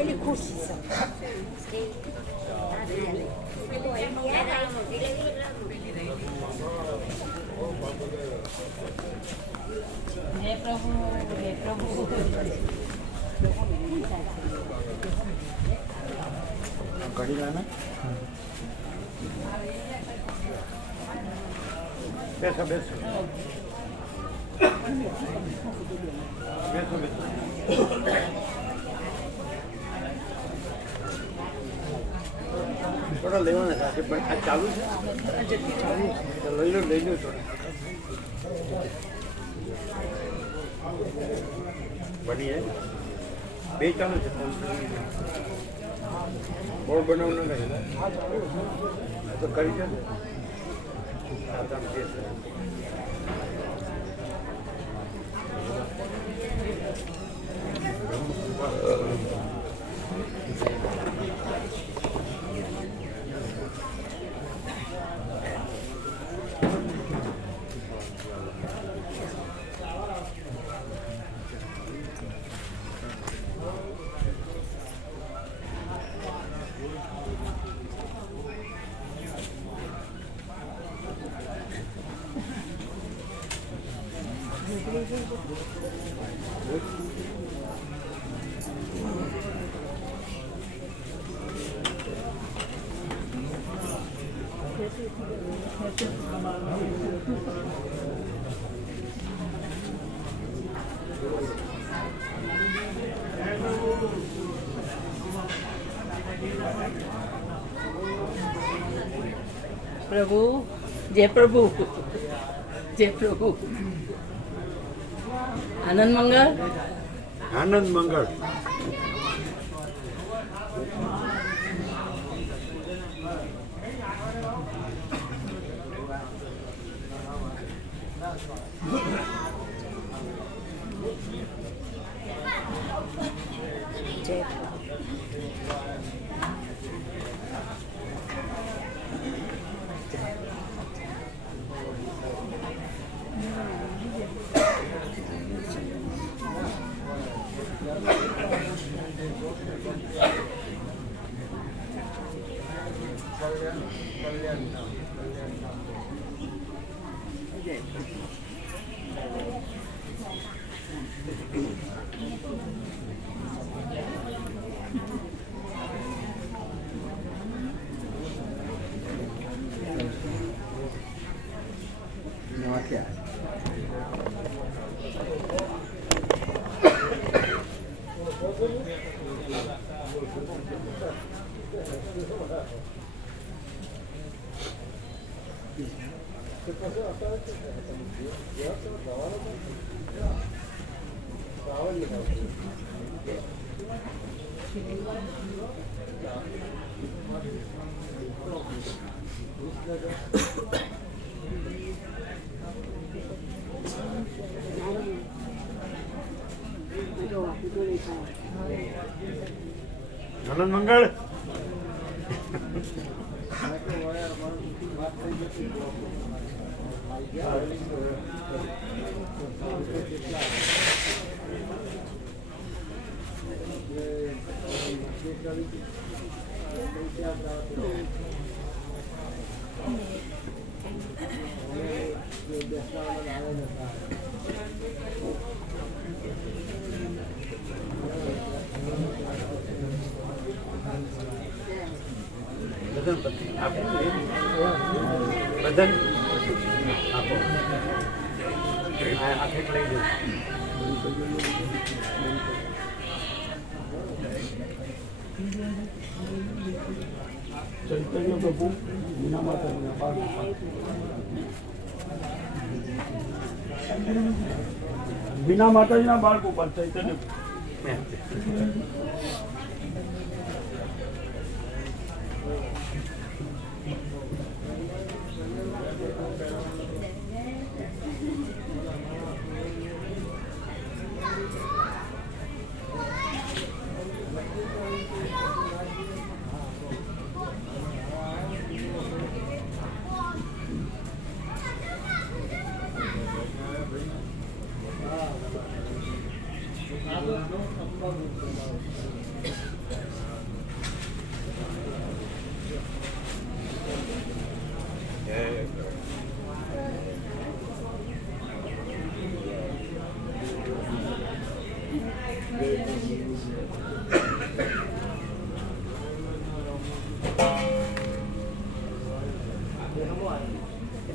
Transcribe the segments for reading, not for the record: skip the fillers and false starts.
એની ખુશી છે. જય પ્રભુ, જય પ્રભુ. ઘડી લાના બેસો બેસો બેસો બેસો. થોડા લેવાના સાથે પણ આ ચાલુ છે. લઈ લો થોડા. બની જાય બે ચાલુ છે. બોર્ડ બનાવવાનું નહીં તો કરી જશે. પ્રભુ, જય પ્રભુ, જય પ્રભુ. આનંદ મંગળ, આનંદ મંગળ. આનંદ મંગળ. બદન આપો. લઈ દો. ચૈતન્ય પ્રભુ વિના માતા વિના માતાજીના બાળકો પર ચૈતન્ય એટલે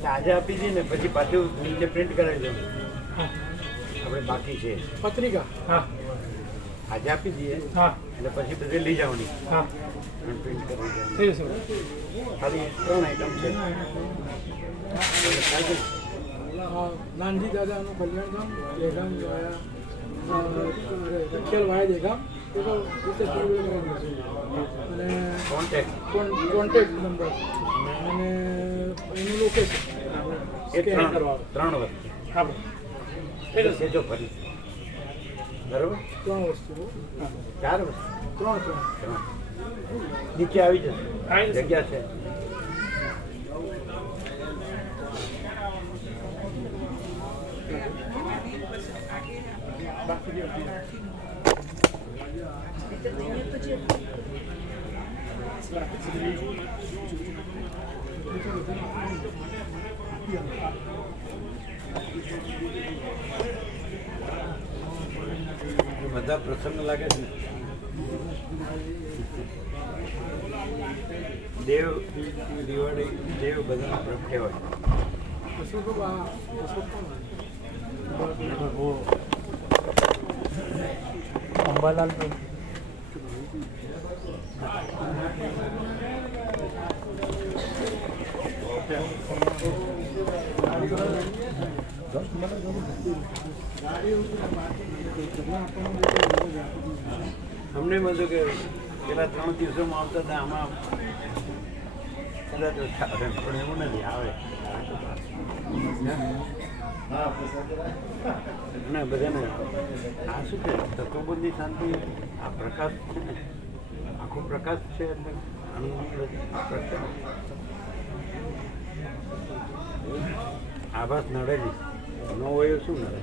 આજે આપી દઈએ ને પછી પાછું નીચે પ્રિન્ટ કરાવી દઉં. આપણે બાકી છે પત્રિકા. હા આજે આપી દઈએ હા એટલે પછી બધે લઈ જવાની હા અને પ્રિન્ટ કરાવી દઉં. થઈ જશે. ખાલી 3 આઈટમ છે. એટલે ચાલશે. નાનજી દાદાનું કલ્યાણધામ દેગામ વાયા વિઠ્ઠલ વાયા દેગામ એ તો રીતે અને કોન્ટેક્ટ નંબર અને એનું લોકેશન એ 3 કરવાનું. 3 વસ્તુ હા થઈ જશે જો ફરી બરાબર 3 વસ્તુઓ. 4 વસ્તુ 3 નીચે આવી જશે આવી જશે. જગ્યા છે. બધા પ્રસન્ન લાગે છે. દેવ દિવાળી દેવ બધાના પ્રગટે હોય. અંબાલાલ અમને એમ હતું કે પેલા 3 દિવસોમાં આવતા હતા આમાં કદાચ ઓછા આવે પણ એવું નથી આવે. ના બધાને આ શું છે તત્વબંધી શાંતિ આ પ્રકાશ છે ને આખો પ્રકાશ છે એટલે આભાસ નડે નહીં ન હોય શું નડે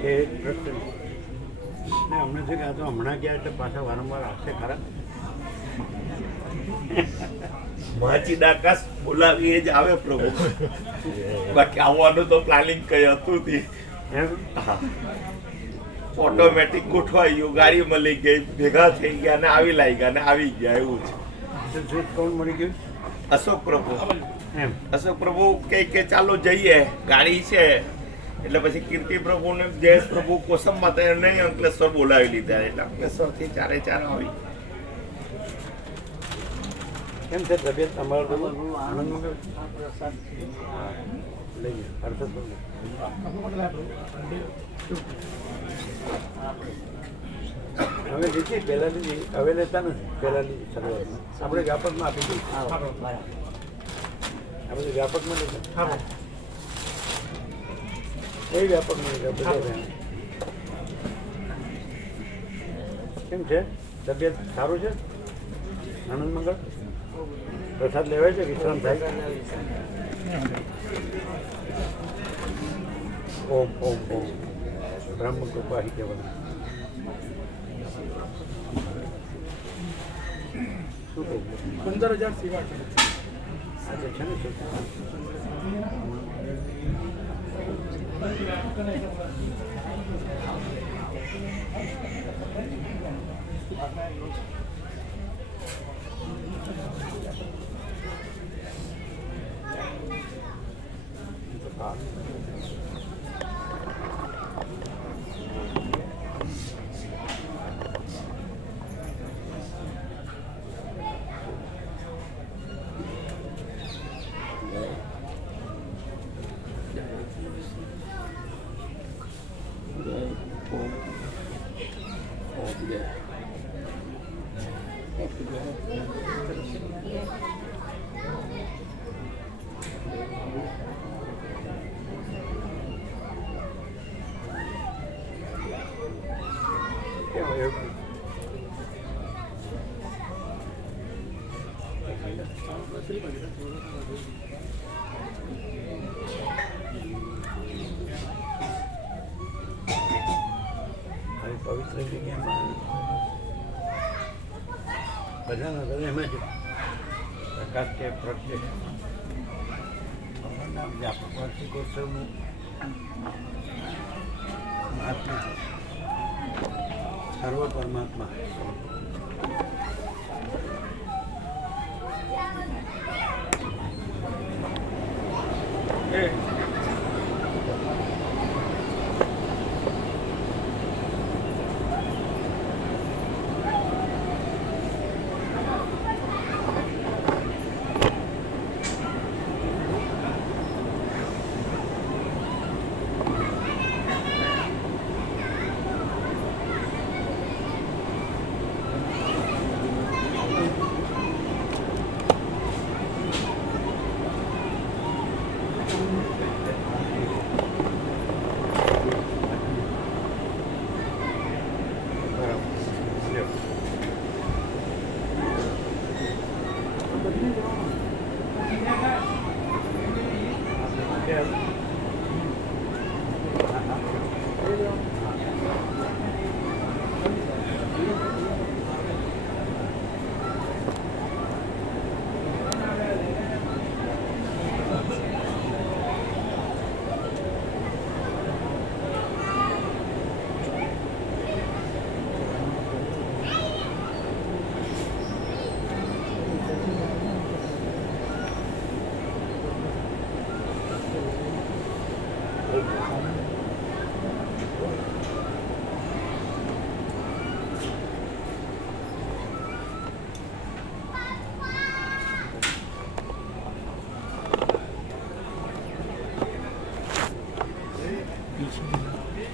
છે એક પ્રશ્ન ને અમને છે કે આ તો હમણાં ગયા એટલે પાછા વારંવાર આવશે ખરા. માચીદાકાશ બોલાવી જ આવે પ્રભુ. બાકી આવવાનું તો પ્લાનિંગ કઈ હતું નહીં. એમ ઓટોમેટિક ગોઠવાઈ ગયું, ગાડી મળી ગઈ, ભેગા થઈ ગયા ને આવી લાગ્યા ને આવી ગયા એવું છે. તો કોણ મળી ગયું? અશોક પ્રભુ. એમ અશોક પ્રભુ કહે કે ચાલો જઈએ, ગાડી છે. એટલે પછી કીર્તિ પ્રભુ ને જયેશ પ્રભુ કોસમમાં તો નહીં અંકલેશ્વર બોલાવી લીધા. એટલે અંકલેશ્વર થી 4 આવી. કેમ છે તબિયત તમારો? આનંદ મંગળ લઈ હર્ષદ હવે લીધી પહેલાં લીધી હવે લેતા નથી. પહેલાંની શરૂઆતમાં આપણે વ્યાપકમાં આપી દઈએ. આપણે વ્યાપકમાં લીધા કઈ વ્યાપકમાં લીધા બધા. કેમ છે તબિયત? સારું છે? આનંદ મંગળ? પ્રસાદ લેવાય છે? વિશ્રામ થાય? ઓમ ઓમ ઓમ બ્રહ્મ કૃપા હિ કહેવાનું. શું કહું? 15,000 સેવા કરે છે. આજે છે ને શું પવિત્ર જગ્યામાં બધાના હૃદયમાં જ પ્રકાશ છે, પ્રત્યક્ષ ભગવાનના વ્યાપક વાર્ષિકોત્સવનું મહાત્મા સર્વ પરમાત્મા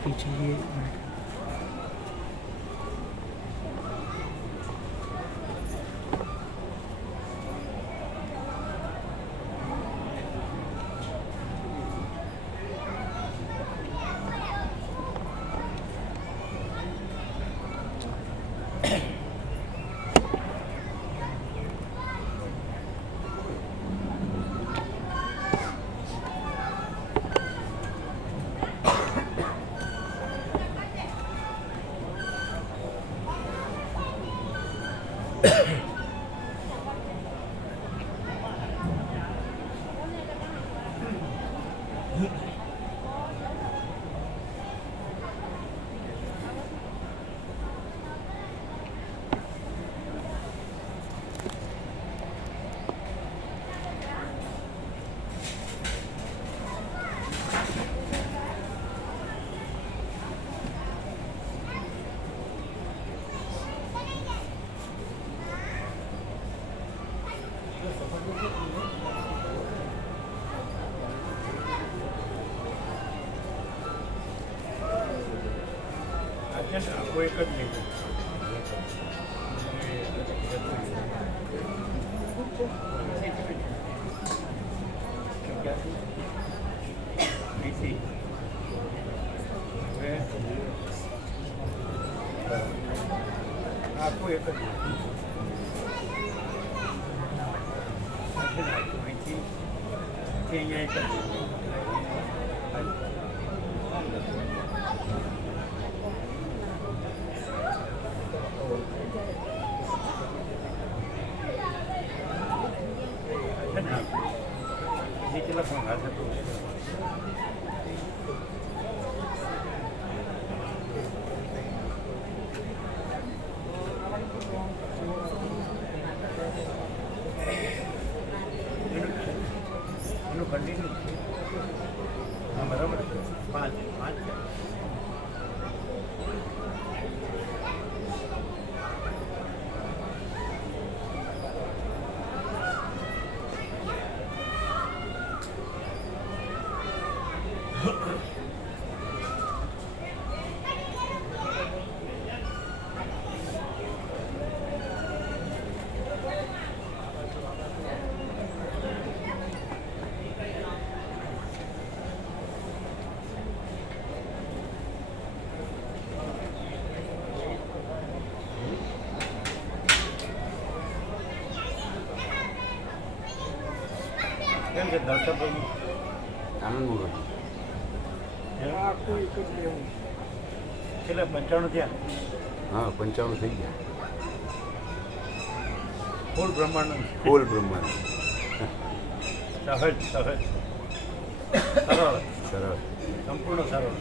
पीछे ये આખો એક જ નહીં આખું એક જ અહીંથી અહીંયા એક જ નીચે લખવાનું હાથ હતું એનું કન્ટિન્યુ હા બરાબર 5 કેમ છે દર્શકો આનંદ આખું એક જ લેવું છેલ્લા 95 થયા. હા 95 થઈ ગયા. ફૂલ બ્રહ્માંડ ફૂલ બ્રહ્માંડ. સહજ સરળ સરળ. સંપૂર્ણ સરળ.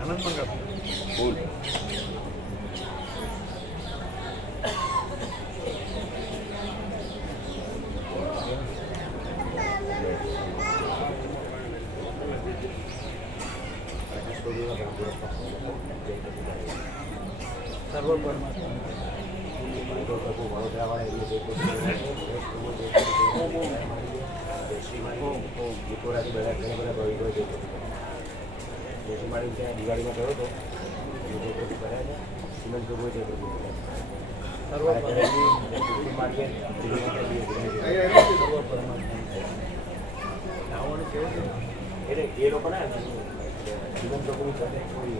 આનંદ મંગળ. ફૂલ. સર્વ પરમાત્મા. દિવાળીમાં ગયો હતો સિમેન્ટ પ્રભુએ તે પ્રભુ સર્વ પરમાત્મા. આવવાનું કેવું છે? એટલે એ લોકો ને સિમેન્ટ પ્રભુની સાથે કોઈ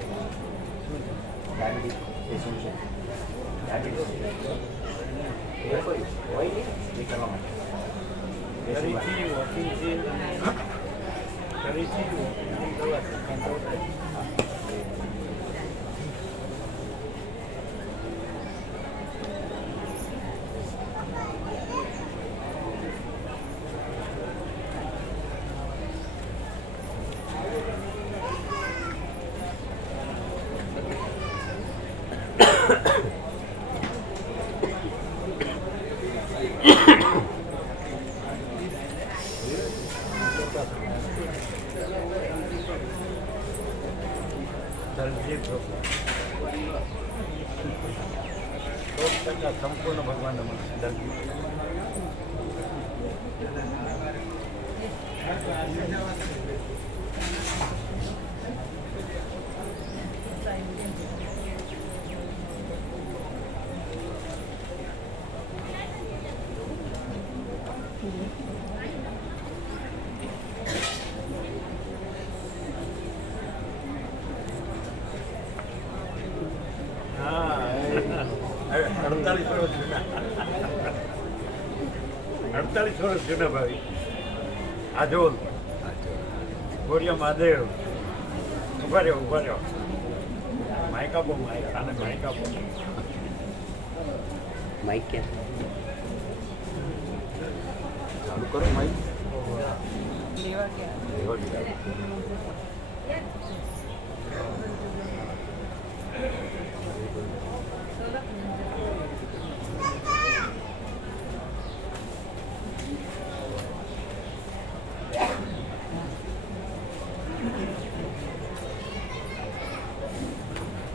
ડાયાબિટીસ પેશન્ટ છે. ડાયાબિટીસ એ કોઈ હોય નહીં એ કરવા માટે ફરીથી વોકિંગથી કરવાથી કંટ્રોલ થાય. દલજીત પ્રભુ 100% સંપૂર્ણ ભગવાનનો માણસ દલજીત. હા 48 વર્ષ જૂના. 48 વર્ષ જૂના ભાઈ. આજોલ ગોરિયા મહાદેવ. ઉભા રહ્યો. માઇક આપો આને માઇક આપો. માઇક ક્યાં? ચાલુ કરો માઇક.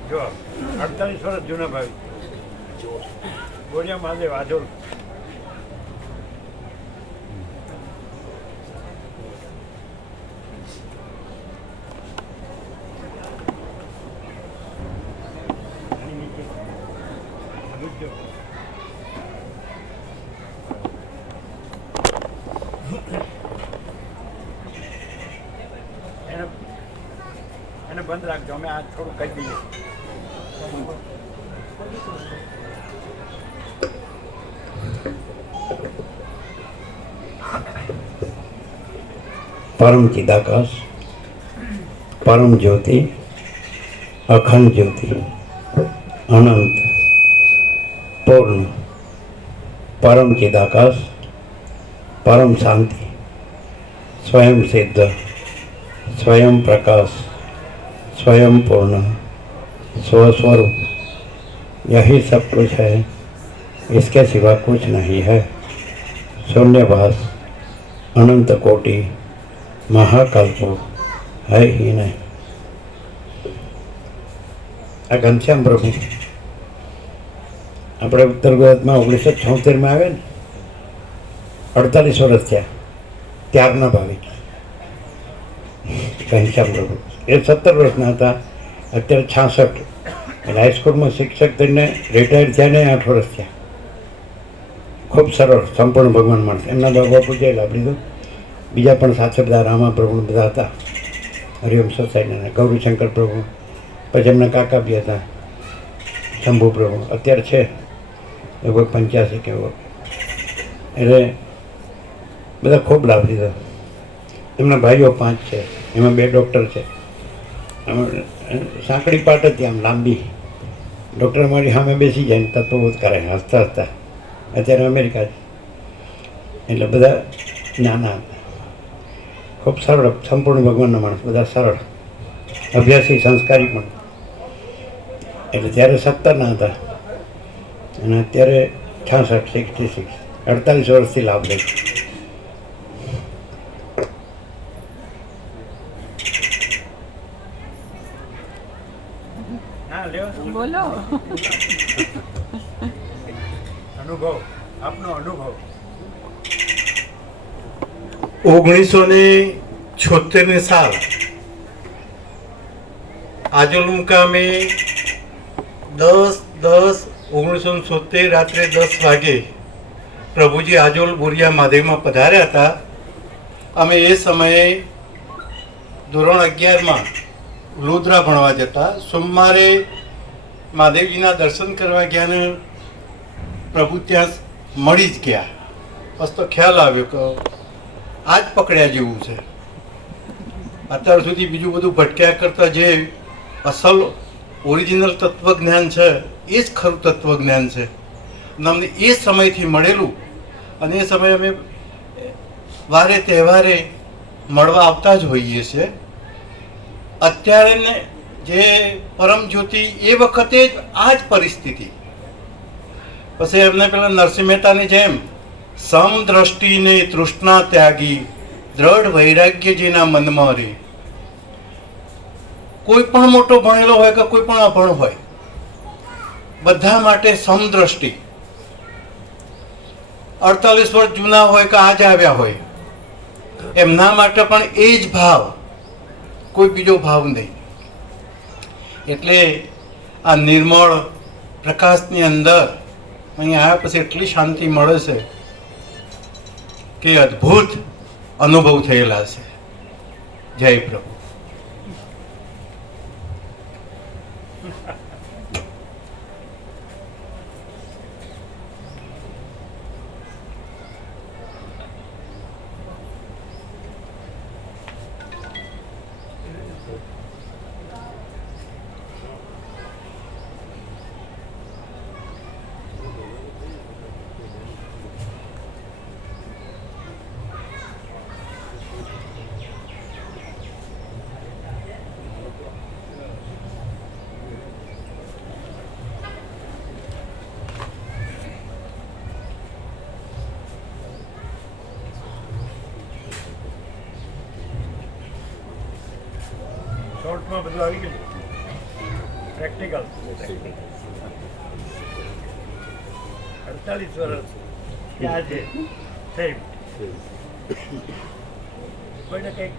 જો 48 વર્ષ જૂના ભાઈ. ગોરિયા મહાદેવ આજોલ. એને બંધ રાખજો. અમે આ થોડું કહી દઈએ. परम चिदाकाश, परम ज्योति, अखंड ज्योति, अनंत, पूर्ण, परम चिदाकाश, परम शांति, स्वयं सिद्ध, स्वयं प्रकाश, स्वयं पूर्ण, स्वस्वरूप, यही सब कुछ है, इसके सिवा कुछ नहीं है। शून्यवास, अनंत कोटि, महाकल्प है ही नहीं। आ घनश्याम प्रभु આપણે ઉત્તર ગુજરાતમાં 1976માં આવ્યા ને, 48 વર્ષ થયા ત્યારના ભાવિક ઘનશ્યામ પ્રભુ. એ 17 વર્ષના હતા, અત્યારે 66. એટલે હાઈસ્કૂલમાં શિક્ષક થઈને રિટાયર થયા ને 8 વર્ષ થયા. ખૂબ સરળ સંપૂર્ણ ભગવાન માણસ. એમના બાપુ જે લાભ લીધો. બીજા પણ સાથે બધા રામા પ્રભુ બધા હતા, હરિઓમ સોસાયટીના ગૌરીશંકર પ્રભુ, પછી એમના કાકા બી હતા શંભુ પ્રભુ, અત્યારે છે લગભગ 85 કે એવો. એટલે બધા ખૂબ લાભ લીધો. એમના ભાઈઓ 5 છે, એમાં 2 ડૉક્ટર છે. સાંકડી પાટ હતી આમ લાંબી. ડૉક્ટર મારી સામે બેસી જાય ને તત્વબોધ કરે હસતા હસતા. અત્યારે અમેરિકા છે. એટલે બધા નાના હતા, ખૂબ સરળ સંપૂર્ણ ભગવાનના માણસ, બધા સરળ અભ્યાસી સંસ્કારી પણ. એટલે ત્યારે 17ના હતા અને અત્યારે 66 48 વર્ષથી લાભ લે. હા લ્યો, બોલો. અનુભવ, આપનો અનુભવ. 1976 સાલ આજોલ મુકામે 10/10/1970 રાત્રે 10 વાગે પ્રભુજી આજોલ બોરિયા મહાદેવમાં પધાર્યા હતા. અમે એ સમયે ધોરણ 11માં વડોદરા ભણવા જતા. સોમવારે મહાદેવજીના દર્શન કરવા ગયા ને પ્રભુ ત્યાં મળી જ ગયા. બસ તો ખ્યાલ આવ્યો કે આ જ પકડ્યા જેવું છે. અત્યાર સુધી બીજું બધું ભટક્યા કરતાં જે અસલ ઓરિજિનલ તત્વજ્ઞાન છે એ જ ખરું તત્વજ્ઞાન છે. અને અમને એ સમયથી મળેલું અને એ સમયે અમે વારે તહેવારે મળવા આવતા જ હોઈએ છીએ. અત્યારે ને જે પરમ જ્યોતિ એ વખતે જ આ જ પરિસ્થિતિ. પછી એમને પેલા નરસિંહ મહેતાની જેમ સમદ્રષ્ટિને તૃષ્ણા ત્યાગી દ્રઢ વૈરાગ્ય જેના મનમાં રહે. કોઈ પણ મોટો ભણેલો હોય કે કોઈ પણ અભણ હોય, બધા માટે સમદ્રષ્ટિ. 48 વર્ષ જૂના હોય કે આજ આવ્યા હોય, એમના માટે પણ એ જ ભાવ, કોઈ બીજો ભાવ નહીં. એટલે આ નિર્મળ પ્રકાશની અંદર અહીં આવ્યા પછી એટલી શાંતિ મળે છે કે અદ્ભુત અનુભવ થયેલા છે. જય પ્રભુ. શોર્ટમાં બધું આવી ગયું, પ્રેક્ટિકલ. 48 વર્ષ ત્યાં છે સાહેબ. કોઈને કંઈક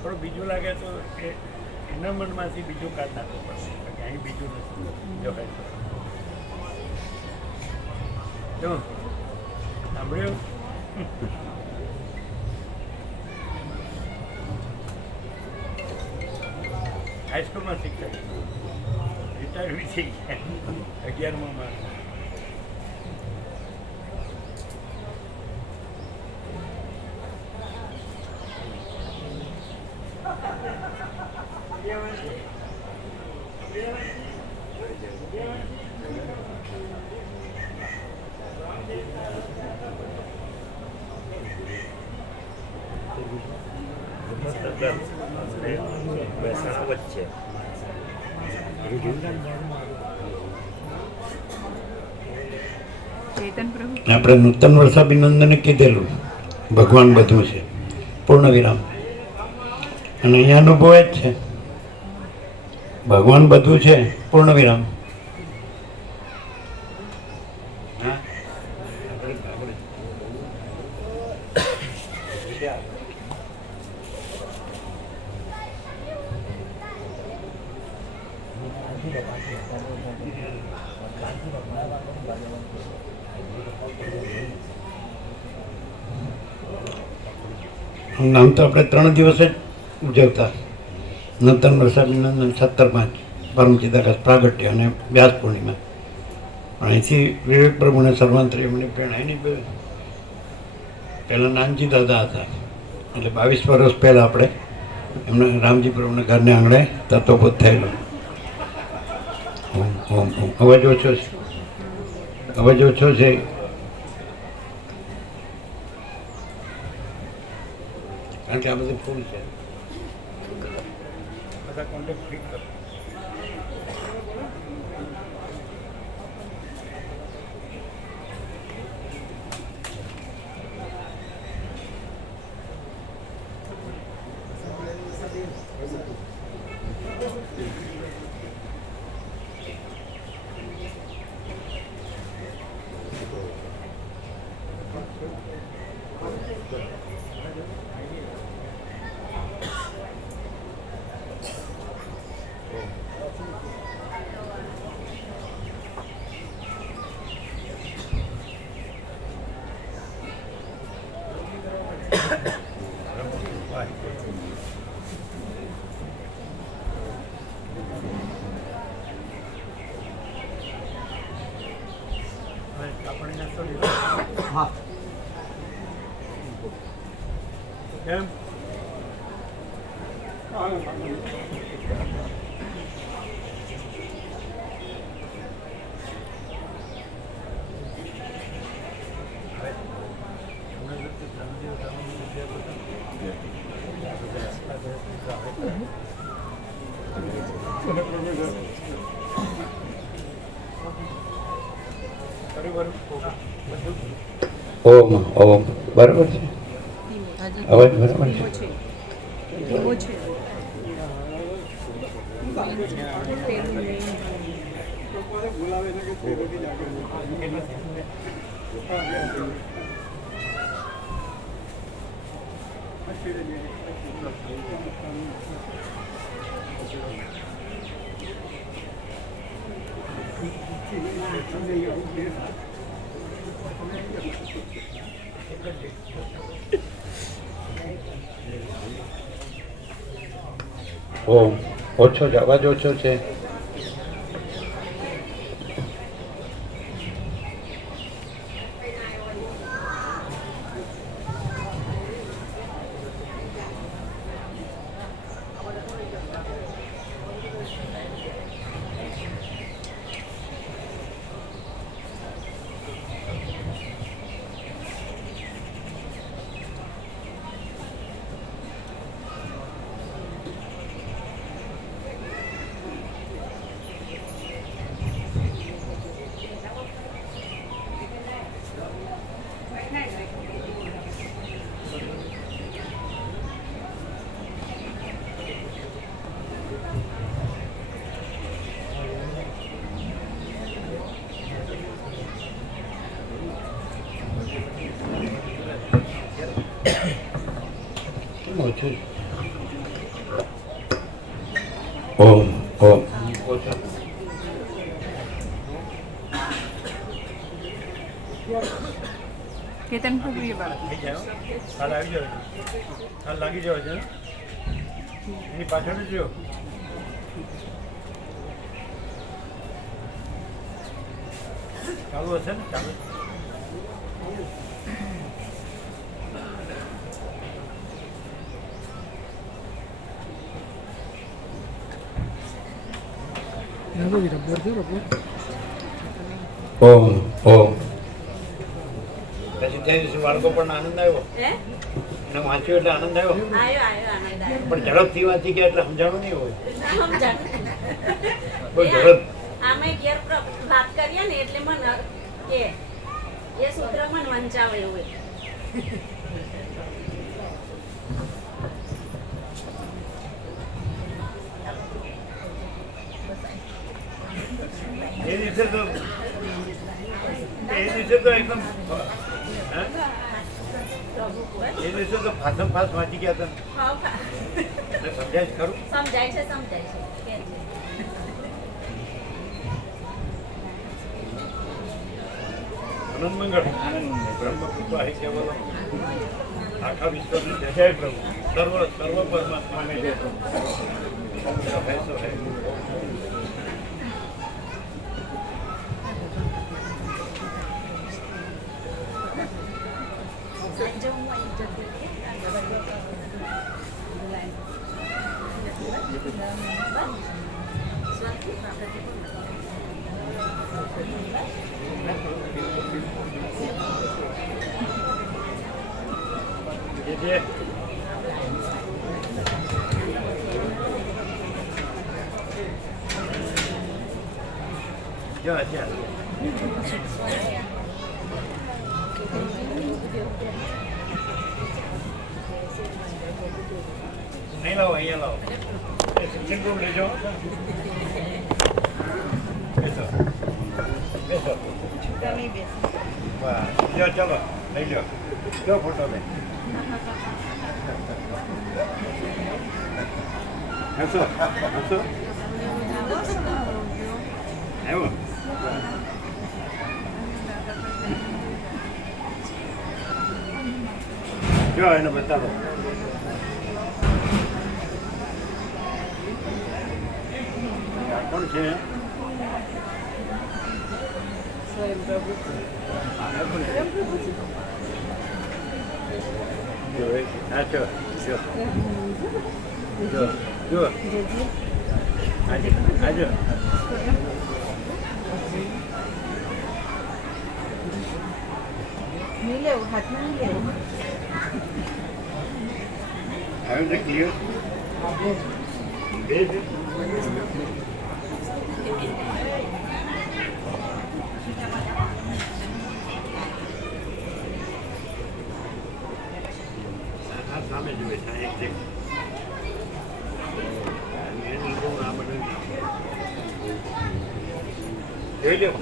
થોડું બીજું લાગે તો એના મનમાંથી બીજું કાઢ નાખવું પડશે, અહીં બીજું નથી. જો શું સાંભળ્યું? હાઈસ્કૂલમાં શિક્ષક રિટાયર બી થઈ ગયા 11માં. આપણે નૂતન વર્ષાભિનંદને કીધેલું ભગવાન બધું છે, પૂર્ણ વિરામ. અને અહીંયા અનુભવ જ છે, ભગવાન બધું છે, પૂર્ણ વિરામ. આમ તો આપણે 3 દિવસ જ ઉજવતા. નૂતન વર્ષ અભિનંદન 17 પરમ ચિદાકાશ પ્રાગટ્ય અને વ્યાસ પૂર્ણિમા. અહીંથી વિવેક પ્રભુને સર્વાંતરી એમની પ્રેરણા એની પહેલાં નાનજી દાદા હતા, એટલે 22 વર્ષ પહેલાં આપણે એમને રામજી પ્રભુના ઘરને આંગણે તત્વબોધ થયેલો. ઓમ ઓમ ઓમ. અવાજ ઓછો છે, અવાજ ઓછો છે. કારણ કે આ બધું ફૂલ છે. બધા કોન્ટેક્ટ ફિટ કરો. હા કેમ? ઓમ ઓમ. બરાબર છે, અવાજ બરાબર છે. ઓમ. ઓછો છે, અવાજ ઓછો છે. ઓછું. ઓમ ઓમ. ઓછો. કેતન પ્રભુએ બાળક થઈ જાય હો. કાલ આવી જાવ, કાલ લાગી જાવ છે એની પાછળ જ રહ્યો. ચાલુ હશે ને? ચાલુ. ઓમ ઓમ. પછી ત્યાં દિવસે બાળકો પણ આનંદ આવ્યો, એને વાંચ્યું એટલે આનંદ આવ્યો. પણ ઝડપથી વાંચી ગયા એટલે સમજાણું નહીં હોય. બહુ ઝડપ. આમે ઘેર વાત કરીએ ને એટલે મને કે એ સૂત્ર મને વંચાવે એવું. એ દિવસે તો એકદમ એ દિવસે તો ફાસમ ફાસ વાંચી ગયા હતા. સમજાય છે ખરું? સમજાય છે કે છે. આનંદ મંગળ બ્રહ્મ કૃપા હે કેવલ આખા વિશ્વની જય પ્રભુ સર્વ પરમાત્માને જય પ્રભુ સો હે જે જો અચ્છા નહીં લાવો અહીંયા લાવો શિક્ષણ રૂમ લેજો બેસો બેસો વાહ જો ચાલો લઈ લો જો ફોટો લે હસો હસો આવ્યો જો એને બતાવો કોણ છે આજો જો જો જો આજો નહીં લેવું હાથમાં નહીં લેવું આવ્યું છે ક્લિયર બે છે સામે જોઈએ છે એક છે એની બહુ આ બધું જોઈ લો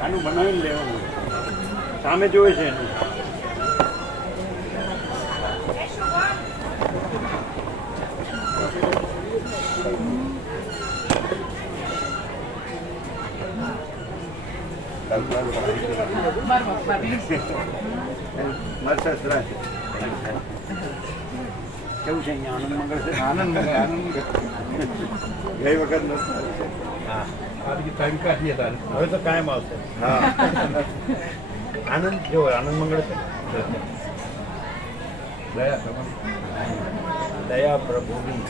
આનું બનાવીને લેવાનું સામે જોવે છે એનું મારા સસરા છે કેવું છે અહીંયા આનંદ મંગળ છે આનંદ મંગળ ગઈ વખત હા આ બીજી ટાઈમ કાઢીએ તારે હવે તો કાયમ આવશે હા આનંદ જો આનંદ મંગળ છે દયા પ્રભુની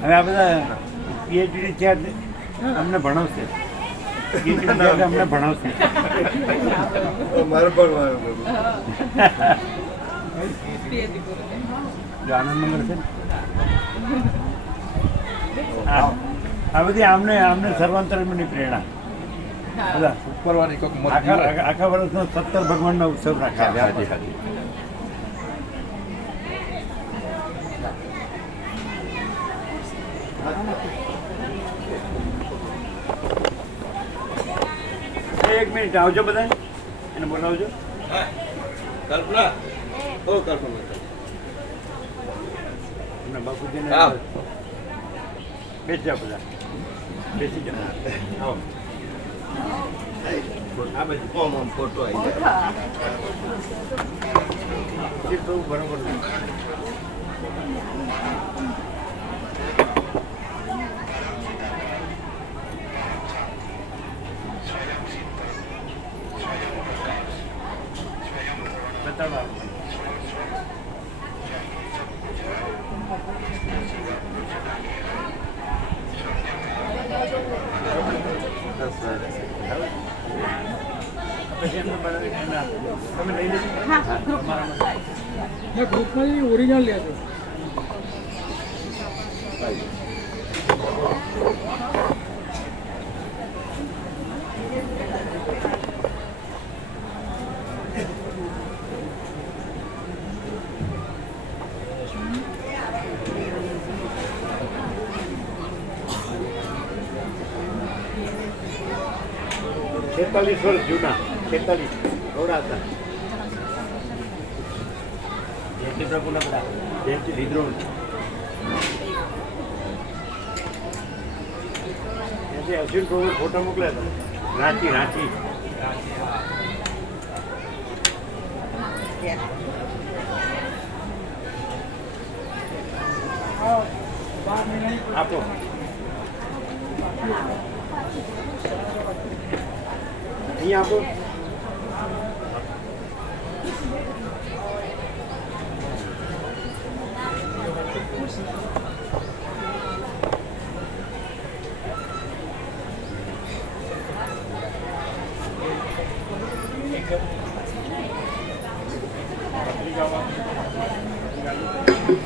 હવે આ બધા પીએચડી થયા અમને ભણાવશે અમને ભણાવશે મારે પણ આનંદ મંગળ છે આ બધી આમને સર્વાંતરની પ્રેરણા બધા ઉપરવાની આખા વર્ષનો 17 ભગવાનનો ઉત્સવ રાખ્યા એક મિનિટ આવજો બધા એને બોલાવજો કલ્પના ઓ કલ્પના એમના બાપુજીને બેસી જાઓ બધા બેસી જાઓ આવો આ બધું ફોટો આવી જાય બરોબર તમે લઈ લીધી ગ્રુપમાં ઓરિજિનલ લે છે 46 વર્ષ જૂના 46 થોડા હતા જયંતિ પ્રભુના બધા જયંતિ લીધો અશ્વિન પ્રભુ ફોટો મોકલ્યા હતા રાંચી રાંચી આપો અહીંયા આપો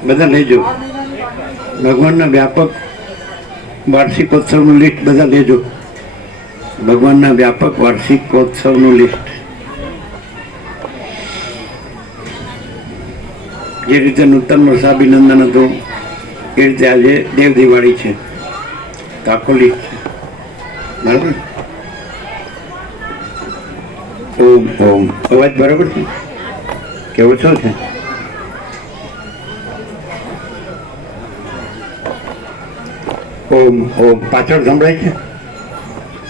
બધા લેજો ભગવાનના વ્યાપક વાર્ષિકોત્સવનું લિસ્ટ બધા લેજો ભગવાનના વ્યાપક વાર્ષિકોત્સવનું લિસ્ટ જે રીતે નૂતન વર્ષાભિનંદન હતું એ રીતે આજે દેવ દિવાળી છે તો આખો લિસ્ટ છે બરાબર ઓમ ઓમ અવાજ બરાબર છે કેવો છો છે ઓમ ઓમ પાછળ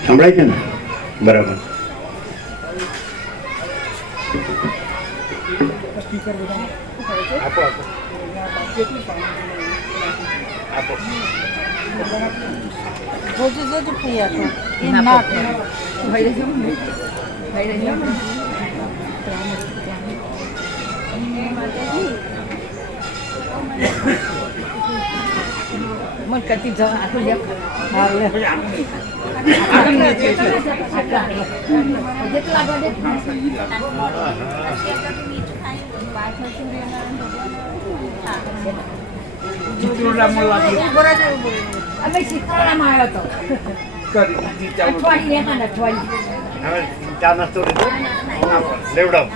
સંભળાય છે ને બરાબર આપો આપો આપો જોજો પ્રિયા તો એ ના ભાઈ મને કરતી જવા આટલું જેટલા બધે અમે શીખવાડામાં આવ્યો હતો અઠવાડિયે હવે ચા નાસ્તો લીધો લેવડાવ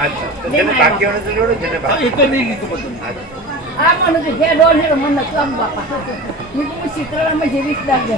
અચ્છા જેને બાકી હોય તો લેવડો જેને બાકી એ તો નહીં લીધું બધું આ મને તો જે ડોલ છે મને નથી આમ બાપા હું શીખવાડામાં જેવી જ લાગે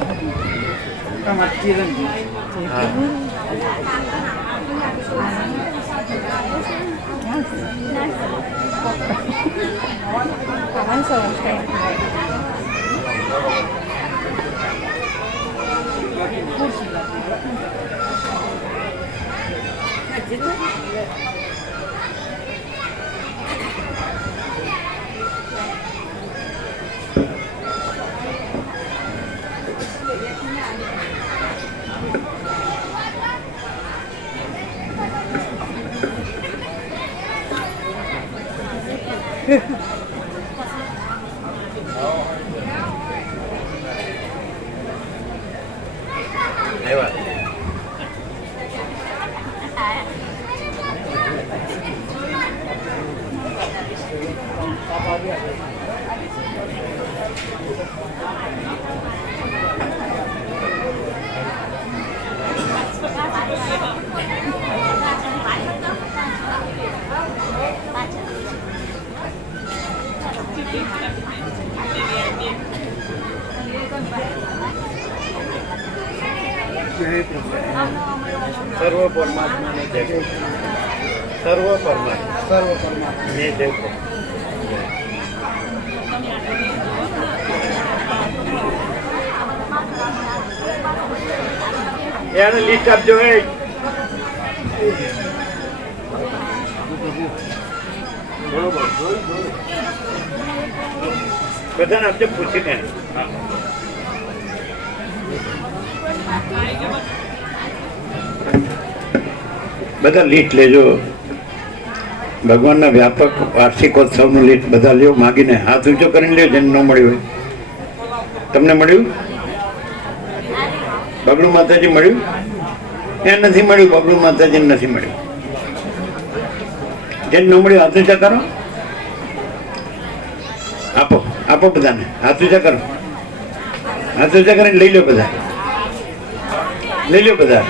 સર્વ પરમાત્માને જય સર્વ પરમાત્માને જય એને લિસ્ટ આપજો હે બધાને આપજો પૂછીને બધા લિસ્ટ લેજો ભગવાનના વ્યાપક વાર્ષિકોત્સવનું લિસ્ટ બધા લ્યો માગીને હાથ ઊંચો કરીને લ્યો જેને ન મળ્યું હોય તમને મળ્યું બગડું માતાજી મળ્યું એ નથી મળ્યું બગડું માતાજીને નથી મળ્યું જેને ન મળ્યું હાથ ઊંચા કરો આપો આપો બધાને હાથ ઊંચા કરો હાથ ઊંચા કરીને લઈ લો બધા લઈ લો બધા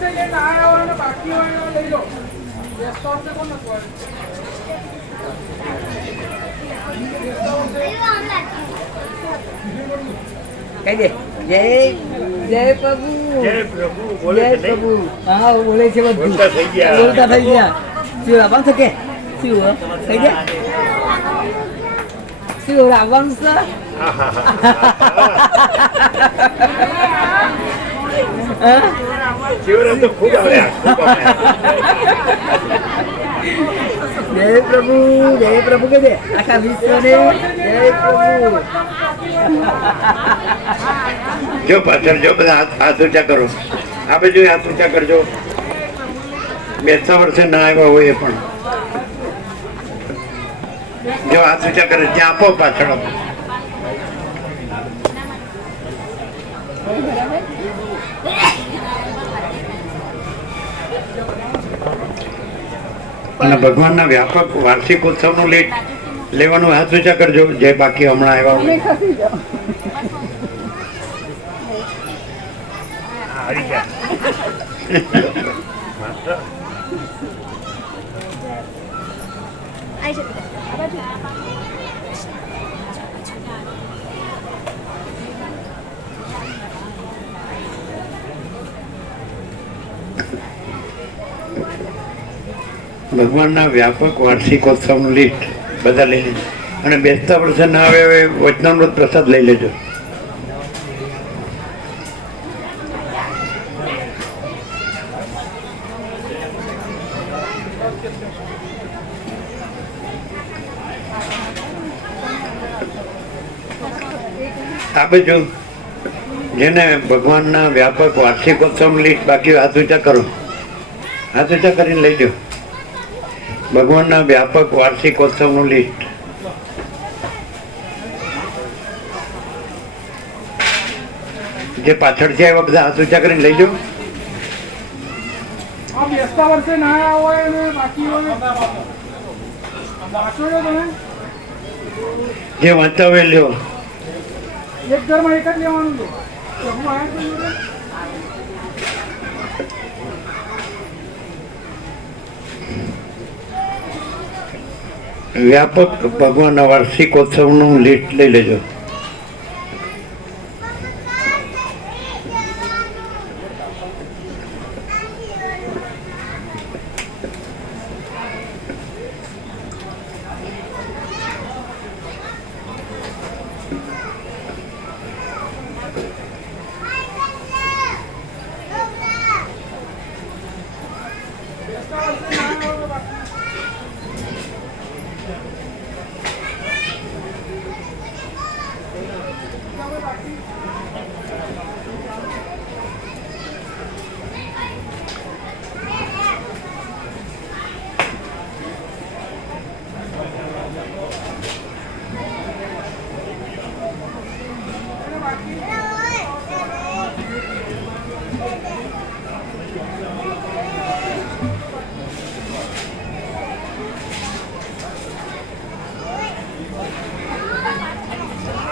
કહી દે જય જય પ્રભુ જય પ્રભુ બોલે જય છે નહીં? પ્રભુ હા બોલે છે બધું બોલતા થઈ ગયા. બોલતા થઈ ગયા શું આવવાનું છે કે શું કહી દે શું આવવાનું છે હા શિવરામ તો ખૂબ આવ્યા, ખૂબ આવ્યા. જય પ્રભુ કે દે આખા વિશ્વને જય પ્રભુ જો પાછળ જો બધા હાથ ઊંચા કરો. આ બાજુ હાથ ઊંચા કરજો. બેસતા વર્ષે ના આવ્યા હોય એ પણ જો હાથ ઊંચા કરે ત્યાં આપો પાછળ આપો. અને ભગવાનના વ્યાપક વાર્ષિક ઉત્સવનું લીટ લેવાનું હાથ ઊંચા કરજો જે બાકી હમણાં આવ્યા હોય. ખસી જાઓ હારી ગયા. માસ્ટર ભગવાનના વ્યાપક વાર્ષિકોત્સવનું લિસ્ટ બધા લઈ લેજો અને બેસતા વર્ષે ના આવે હવે વચનામૃત પ્રસાદ લઈ લેજો. આ બાજુ જેને ભગવાનના વ્યાપક વાર્ષિકોત્સવનું લિસ્ટ બાકી હાથ ઊંચા કરો. હાથ ઊંચા કરીને લઈ જાઓ. ભગવાનના વ્યાપક વાર્ષિકોત્સવનું લિસ્ટ જે પાછળથી આવ્યા બધા હાથ ઊંચા કરીને લઈ જાઓ. બેસતા વર્ષે ના આવ્યા હોય અને બાકી હોય વાંચો છો તમે જે વાંચતા હોય લ્યો. એક ઘરમાં એક જ લેવાનું છે પ્રભુ આવ્યા છે જોડે? વ્યાપક ભગવાનના વાર્ષિકોત્સવનું લિસ્ટ લઈ લેજો.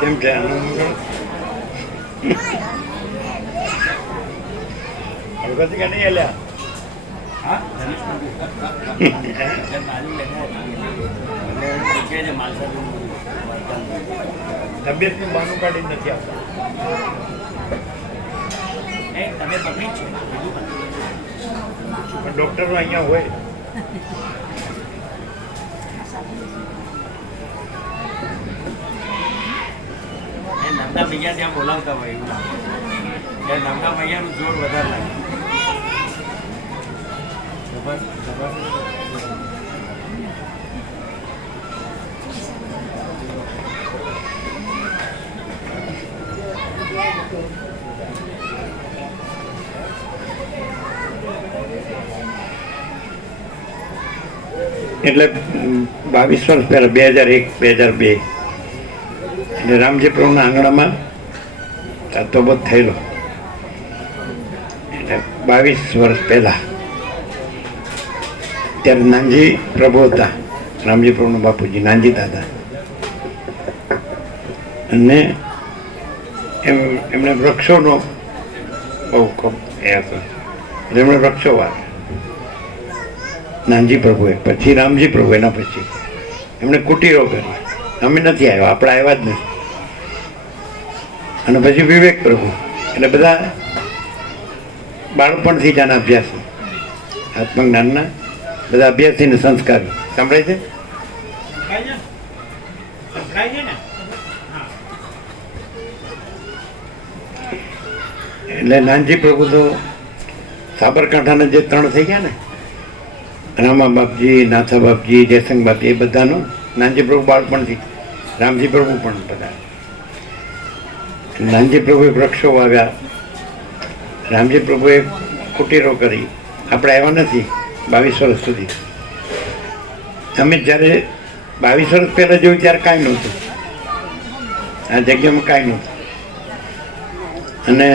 કેમ છે અવગત કે નહીં અલ્યા? તબિયતનું બહાનું કાઢી નથી આવતા. પણ ડોક્ટરો અહીંયા હોય. નમતા મૈયા ત્યાં બોલાવતા હોય એવું લાગે. ત્યારે નમતા મૈયાનું જોર વધારે લાગે. એટલે 22 વર્ષ પહેલા 2001 2002 એટલે રામજી પ્રભુના આંગણામાં તોબત થયેલો. એટલે 22 વર્ષ પહેલા ત્યારે નાનજી પ્રભુ હતા, રામજી પ્રભુના બાપુજી નાનજી દાદા, અને એમણે વૃક્ષોનો બહુ ખૂબ એ હતો. એટલે એમણે વૃક્ષો વાવ્યા. નાનજી પ્રભુએ, પછી રામજી પ્રભુ, એના પછી એમણે કુટીરો કરી. અમે નથી આવ્યા, આપણે આવ્યા જ નથી. અને પછી વિવેક પ્રભુ, એટલે બધા બાળપણથી જ આના અભ્યાસ, આત્મજ્ઞાનના બધા અભ્યાસી ને સંસ્કારી. સાંભળાય છે? એટલે નાનજી પ્રભુ તો સાબરકાંઠાના જે 3 થઈ ગયા ને, રામા બાપજી, નાથા બાપજી, જયસંગ બાપજી, એ બધાનો નાનજી પ્રભુ બાળપણથી, રામજી પ્રભુ પણ બધા. નાનજી પ્રભુએ વૃક્ષો વાવ્યા, રામજી પ્રભુએ કુટીરો કરી. આપણે આવ્યા નથી 22 વર્ષ સુધી. અમે જ્યારે 22 વર્ષ પહેલાં જોયું ત્યારે કાંઈ નહોતું, આ જગ્યામાં કાંઈ નહોતું. અને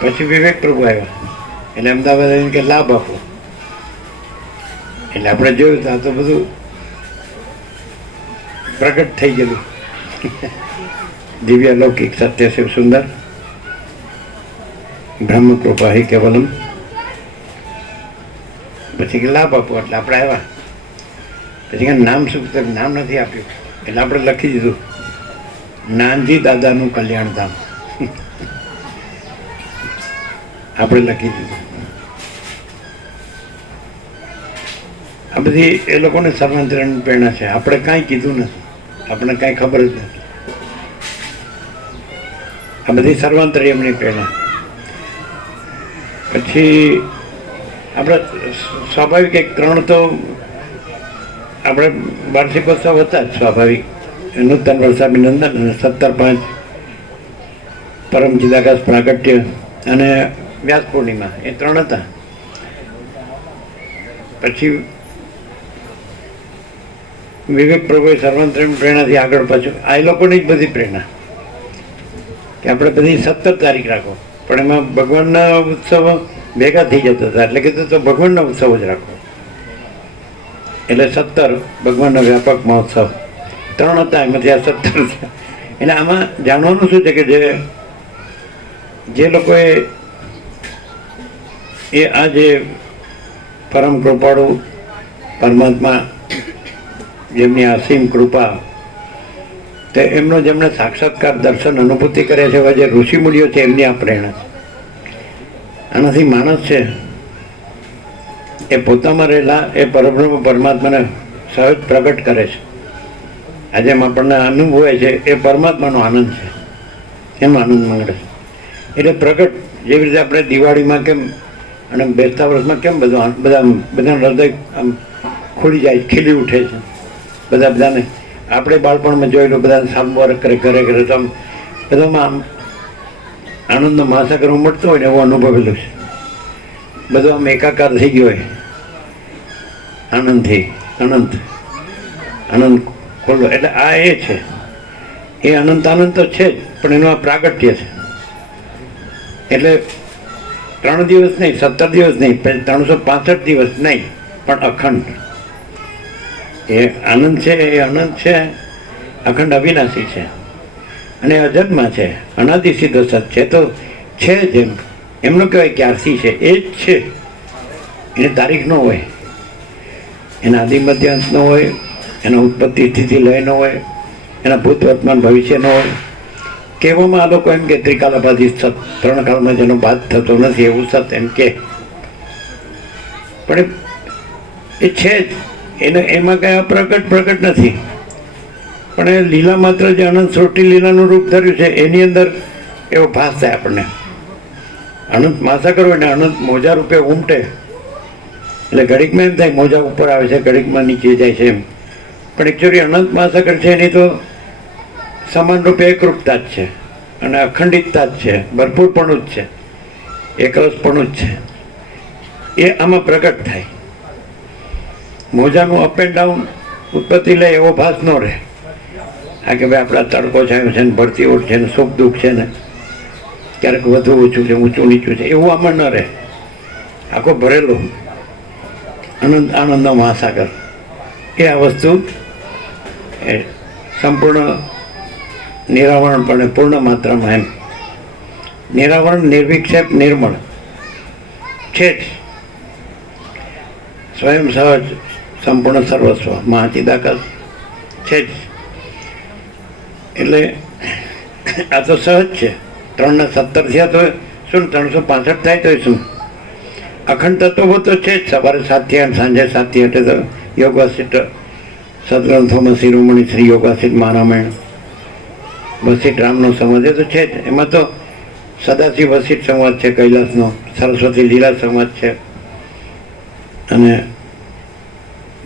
પછી વિવેક પ્રભુ આવ્યા, એટલે અમદાવાદ આવીને કે લાભ આપો. એટલે આપણે જોયું તો આ તો બધું પ્રગટ થઈ ગયેલું. દિવ્ય લૌકિક સત્ય શિવ સુંદર બ્રહ્મ કૃપા હિ કેવલમ. પછી કે લાભ આપો, એટલે આપણે આવ્યા. પછી કે નામ શું? નામ નથી આપ્યું, એટલે આપણે લખી દીધું નાનજી દાદાનું કલ્યાણધામ. આપણે લખી દીધું. આ બધી એ લોકોને સર્વાંતરણ પ્રેરણા છે. આપણે કાંઈ કીધું નથી, આપણને કાંઈ ખબર જ નથી. આ બધી સર્વાંતરી એમની પ્રેરણા. પછી આપણે સ્વાભાવિક 3 તો આપણે વાર્ષિકોત્સવ હતા જ સ્વાભાવિક. નૂતન વર્ષાભિનંદન અને 17/5 પરમ ચિદાકાશ પ્રાગટ્ય અને વ્યાસ પૂર્ણિમા, એ 3 હતા. પછી વિવેક પ્રભુએ સર્વાંતરણ પ્રેરણાથી આગળ પાછું આ લોકોની જ બધી પ્રેરણા કે આપણે બધી 17 તારીખ રાખો, પણ એમાં ભગવાનના ઉત્સવ ભેગા થઈ જતા હતા. એટલે કીધું તો ભગવાનના ઉત્સવ જ રાખો. એટલે 17 ભગવાનનો વ્યાપક મહોત્સવ 3 હતા, એમાંથી આ 17 થયા. એટલે આમાં જાણવાનું શું છે કે જે લોકોએ એ આ જે પરમ કૃપાળુ પરમાત્મા, જેમની અસીમ કૃપા, તે એમનો જેમણે સાક્ષાત્કાર દર્શન અનુભૂતિ કર્યા છે, એવા જે ઋષિમુનિઓ છે, એમની આ પ્રેરણા છે. આનાથી માણસ છે એ પોતામાં રહેલા એ પરબ્રહ્મ પરમાત્માને સહજ પ્રગટ કરે છે. આજે આપણને અનુભવાય છે એ પરમાત્માનો આનંદ છે, એનો આનંદ માંગે છે. એટલે પ્રગટ જેવી રીતે આપણે દિવાળીમાં કેમ અને બેસતા વર્ષમાં કેમ બધાનું હૃદય આમ ખુલી જાય, ખીલી ઉઠે છે બધાને. આપણે બાળપણમાં જોયેલું બધાને સામવાર કરે, ઘરે ઘરે તો આમ બધામાં આમ આનંદનો મહાસાગર ઉમટતો હોય ને એવું અનુભવેલું છે. બધું આમ એકાકાર થઈ ગયો હોય આનંદથી. આનંદ ખોલો એટલે આ એ છે, એ અનંત આનંદ તો છે જ, પણ એનું આ પ્રાગટ્ય છે. એટલે 3 દિવસ નહીં, 17 દિવસ નહીં, 365 દિવસ નહીં, પણ અખંડ એ આનંદ છે. એ અનંત છે, અખંડ અવિનાશી છે અને અજન્મા છે, અનાદિ સિદ્ધ સત છે. તો છે જેમ એમનું કહેવાય ક્યારથી છે, એ જ છે. એની તારીખ ન હોય, એના આદિ મધ્યાંત ન હોય, એના ઉત્પત્તિ સ્થિતિ લય ન હોય, એના ભૂત વર્તમાન ભવિષ્ય ન હોય. કહેવામાં આ લોકો એમ કે ત્રિકાલાબાધી સત, 3 કાળમાં જેનો બાદ થતો નથી એવું સત એમ કે. પણ એ છે જ, એને એમાં કાંઈ પ્રગટ નથી. પણ એ લીલા માત્ર જે અનંત સૃષ્ટિ લીલાનું રૂપ ધર્યું છે એની અંદર એવો ભાસ થાય આપણને. અનંત મહાસાગર હોય ને અનંત મોજા રૂપે ઉમટે એટલે ઘડીકમાં એમ થાય મોજા ઉપર આવે છે, ઘડીકમાં નીચે જાય છે એમ. પણ એકચ્યુઅલી અનંત મહાસાગર છે એની તો સમાન રૂપે એકરૂપતા જ છે અને અખંડિતતા જ છે, ભરપૂરપણું જ છે, એકરસપણું જ છે. એ આમાં પ્રગટ થાય. મોજાનું અપ એન્ડ ડાઉન ઉત્પત્તિ લે એવો ભાસ ન રહે. આ કે ભાઈ આપણા તડકો છાયો છે ને ભરતી ઓઠ છે ને સુખ દુઃખ છે ને ક્યારેક વધુ ઓછું છે, ઊંચું નીચું છે, એવું આમાં ન રહે. આખો ભરેલો અનંત આનંદનો મહાસાગર. એ આ વસ્તુ એ સંપૂર્ણ નિરાવરણપણે પૂર્ણ માત્રામાં એમ નિરાવરણ, નિર્વિક્ષેપ, નિર્મળ છે જ. સ્વયં સહજ સંપૂર્ણ સર્વસ્વ મહાચિદાકાશ છે જ. એટલે આ તો સહજ છે. 3 ને 17 થયા તો શું, 365 થાય તો શું? અખંડ તત્વો તો છે જ. સવારે 7 થી 8, સાંજે 7 થી 8 તો યોગ વાસિષ્ઠ સદગ્રંથોમાં શિરોમણી શ્રી યોગ વાસિષ્ઠ મહારામાયણ વસિષ્ઠ રામનો સંવાદ એ તો છે જ. એમાં તો સદાશિવ વસિષ્ઠ સંવાદ છે, કૈલાસનો સરસ્વતી લીલા સંવાદ છે, અને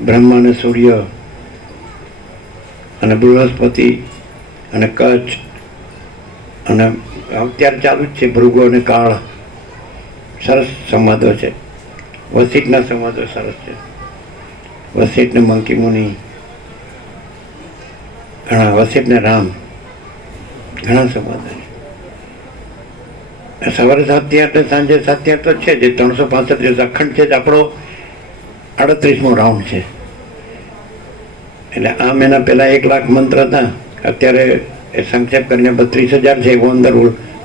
બ્રહ્મા અને સૂર્ય અને બૃહસ્પતિ અને કચ્છ, અને અત્યારે ચાલુ જ છે ભૃગુ અને કાળ. સરસ સંવાદો છે. વસિષ્ઠના સંવાદો સરસ છે. વસિષ્ઠ ને મંકી મુનિ, ઘણા. વસિષ્ઠ ને રામ, ઘણા સંવાદો છે. સવારે 7 થી 8 સાંજે 7 થી 8 તો છે જે 365 દિવસ અખંડ છે જ. આપણો 38મો રાઉન્ડ છે. એટલે આમ એના પહેલા 1 લાખ મંત્ર હતા, અત્યારે એ સંક્ષેપ કરીને 32,000 છે, એવો અંદર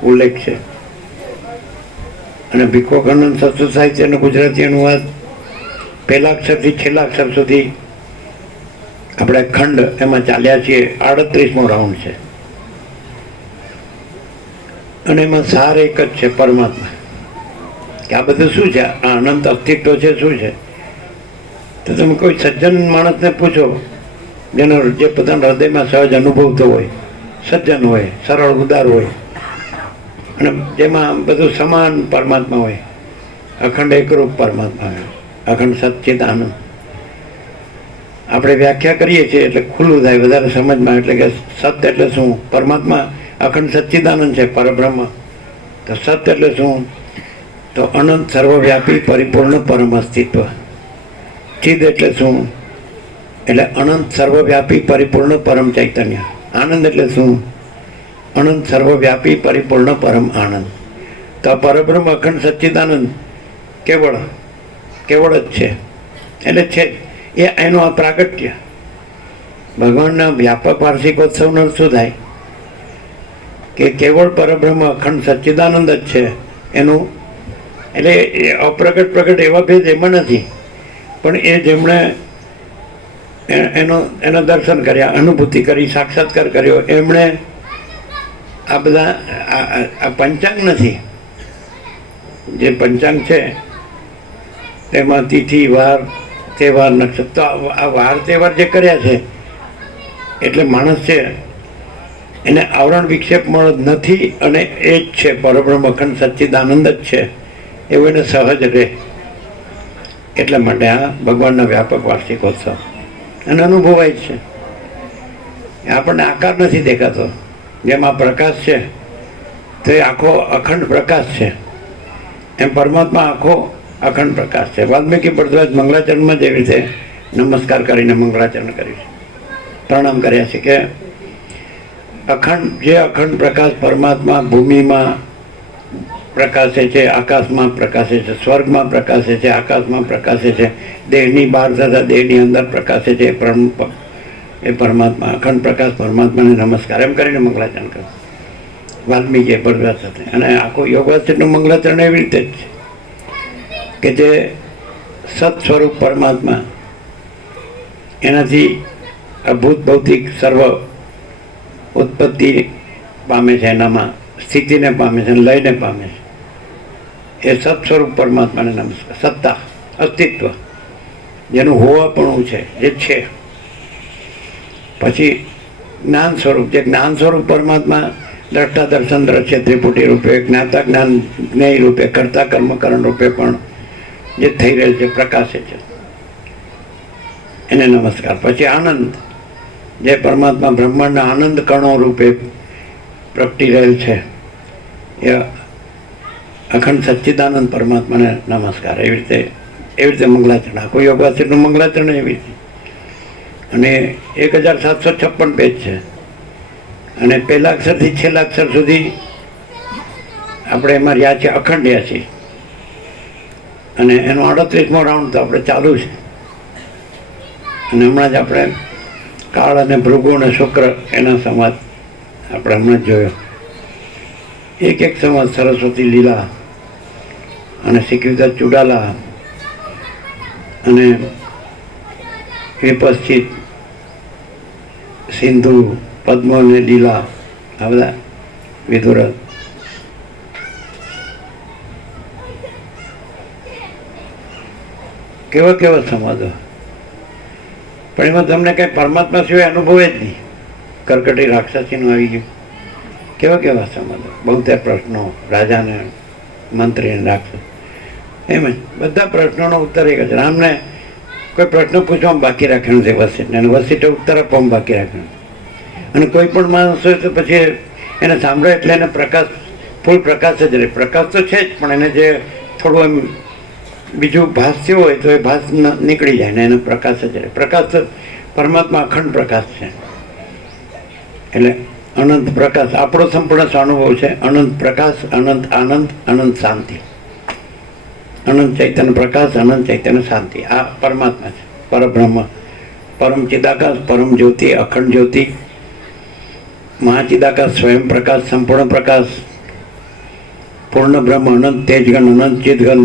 ઉલ્લેખ છે. અને ભીખોકાનંદ સંસ્કૃત સાહિત્યનું ગુજરાતી અનુવાદ પહેલા અક્ષરથી છેલ્લા અક્ષર સુધી આપણે ખંડ એમાં ચાલ્યા છીએ. 38મો રાઉન્ડ છે. અને એમાં સાર એક જ છે, પરમાત્મા. કે આ બધું શું છે, આ અનંત અસ્તિત્વ છે, શું છે? તો તમે કોઈ સજ્જન માણસને પૂછો, જેનો જે પોતાના હૃદયમાં સહજ અનુભવતો હોય, સજ્જન હોય, સરળ ઉદાર હોય, અને જેમાં બધું સમાન પરમાત્મા હોય, અખંડ એકરૂપ પરમાત્મા હોય, અખંડ સચ્ચિત આનંદ. આપણે વ્યાખ્યા કરીએ છીએ એટલે ખુલ્લું થાય વધારે સમજમાં. એટલે કે સત એટલે શું? પરમાત્મા અખંડ સચ્ચિદાનંદ છે, પરબ્રહ્મ. તો સત એટલે શું? તો અનંત સર્વવ્યાપી પરિપૂર્ણ પરમ અસ્તિત્વ. ચિદ એટલે શું? એટલે અનંત સર્વવ્યાપી પરિપૂર્ણ પરમ ચૈતન્ય. આનંદ એટલે શું? અનંત સર્વવ્યાપી પરિપૂર્ણ પરમ આનંદ. તો પરબ્રહ્મ અખંડ સચ્ચિદાનંદ કેવળ જ છે. એટલે છે એ એનું આ પ્રાગટ્ય. ભગવાનના વ્યાપક વાર્ષિકોત્સવનો શું થાય કે કેવળ પરબ્રહ્મ અખંડ સચ્ચિદાનંદ જ છે એનું. એટલે એ અપ્રગટ પ્રગટ એવા ભેદ એમાં નથી, પણ એ જેમણે એનો દર્શન કર્યા, અનુભૂતિ કરી, સાક્ષાત્કાર કર્યો, એમણે આ બધા આ પંચાંગ નથી. જે પંચાંગ છે તેમાં તિથિ, વાર, તહેવાર, નક્ષત્ર, આ વાર તહેવાર જે કર્યા છે એટલે માણસ છે એને આવરણ વિક્ષેપ મળે નથી, અને એ જ છે પરબ્રહ્મ અખંડ સચ્ચિદાનંદ જ છે એવું એને સહજ રહે. એટલા માટે આ ભગવાનના વ્યાપક વાર્ષિકોત્સવ અને અનુભવાય જ છે. આપણને આકાર નથી દેખાતો. જેમ આ પ્રકાશ છે તે આખો અખંડ પ્રકાશ છે, એમ પરમાત્મા આખો અખંડ પ્રકાશ છે. વાલ્મીકી ભરદ્વાજ મંગલાચરણમાં જેવી રીતે નમસ્કાર કરીને મંગલાચરણ કર્યું છે, પ્રણામ કર્યા છે કે અખંડ પ્રકાશ પરમાત્મા ભૂમિમાં પ્રકાશે છે, આકાશમાં પ્રકાશે છે, સ્વર્ગમાં પ્રકાશે છે, આકાશમાં પ્રકાશે છે, દેહની બહાર તથા દેહની અંદર પ્રકાશે છે. એ પરમાત્મા અખંડ પ્રકાશ પરમાત્માને નમસ્કાર એમ કરીને મંગલાચરણ કર્યું વાલ્મીકી ભરદ્વાજ સાથે. અને આખું યોગ વાસિષ્ઠનું મંગલાચરણ એવી રીતે જ છે કે જે સત સ્વરૂપ પરમાત્મા એનાથી અભૂત ભૌતિક સર્વ ઉત્પત્તિ પામે છે, એનામાં સ્થિતિને પામે છે, લયને પામે છે. એ સત સ્વરૂપ પરમાત્માને નમસ્કાર. સત્તા, અસ્તિત્વ, જેનું હોવાપણું છે, જે છે. પછી જ્ઞાન સ્વરૂપ, જે જ્ઞાન સ્વરૂપ પરમાત્મા દ્રષ્ટા દર્શન દ્રશ્ય ત્રિપુટી રૂપે, જ્ઞાતા જ્ઞાન જ્ઞેય રૂપે, કર્તા કર્મકરણ રૂપે પણ જે થઈ રહેલ છે, પ્રકાશે છે, એને નમસ્કાર. પછી આનંદ, જે પરમાત્મા બ્રહ્માંડના આનંદ કણો રૂપે પ્રગટી રહેલ છે, એ અખંડ સચ્ચિદાનંદ પરમાત્માને નમસ્કાર. એવી રીતે મંગલાચરણ, આખું યોગ વાસિષ્ઠનું મંગલાચરણ એવી રીતે. અને 1756 પેજ છે, અને પહેલા અક્ષરથી છેલ્લા અક્ષર સુધી આપણે એમાં રહ્યા છીએ, અખંડ રહ્યા છીએ. અને એનો 38મો રાઉન્ડ તો આપણે ચાલુ છે. અને હમણાં જ આપણે કાળ અને ભૃગુ અને શુક્ર એના સંવાદ આપણે હમણાં જ જોયો. એક સંવાદ સરસ્વતી લીલા અને શિખવિતા ચુડાલા અને વિપસ્થિત સિંધુ, પદ્મ અને લીલા, આ બધા વિદુરથ. કેવા કેવા સમાજો, પણ એમાં તમને કઈ પરમાત્મા સિવાય અનુભવે જ નહીં. કર્કટી રાક્ષસીનું આવી ગયું. કેવા કેવા સમાજો, બહુતેર પ્રશ્નો, રાજાને, મંત્રીને, રાક્ષસ, એમ જ બધા પ્રશ્નોનો ઉત્તર એક જ. રામને કોઈ પ્રશ્ન પૂછવામાં બાકી રાખ્યો નથી વસિષ્ઠને, અને વસિષ્ઠે ઉત્તર આપવામાં બાકી રાખ્યો. અને કોઈ પણ માણસ હોય તો પછી એને સાંભળે એટલે એને પ્રકાશ, ફૂલ પ્રકાશ જ રહે. પ્રકાશ તો છે જ, પણ એને જે થોડું એમ બીજું ભાસ થયો હોય તો એ ભાસ નીકળી જાય ને એને પ્રકાશ જ રહે. પ્રકાશ તો પરમાત્મા અખંડ પ્રકાશ છે. એટલે અનંત પ્રકાશ આપણો સંપૂર્ણ અનુભવ છે. અનંત પ્રકાશ, અનંત આનંદ, અનંત શાંતિ, અનંત ચૈતન્ય પ્રકાશ, અનંત ચૈતન્ય શાંતિ. આ પરમાત્મા છે, પરબ્રહ્મ, પરમ ચિદાકાશ, પરમ જ્યોતિ, અખંડ જ્યોતિ, મહાચિદાકાશ, સ્વયં પ્રકાશ, સંપૂર્ણ પ્રકાશ, પૂર્ણ બ્રહ્મ, અનંત તેજગન, અનંત ચિદગન,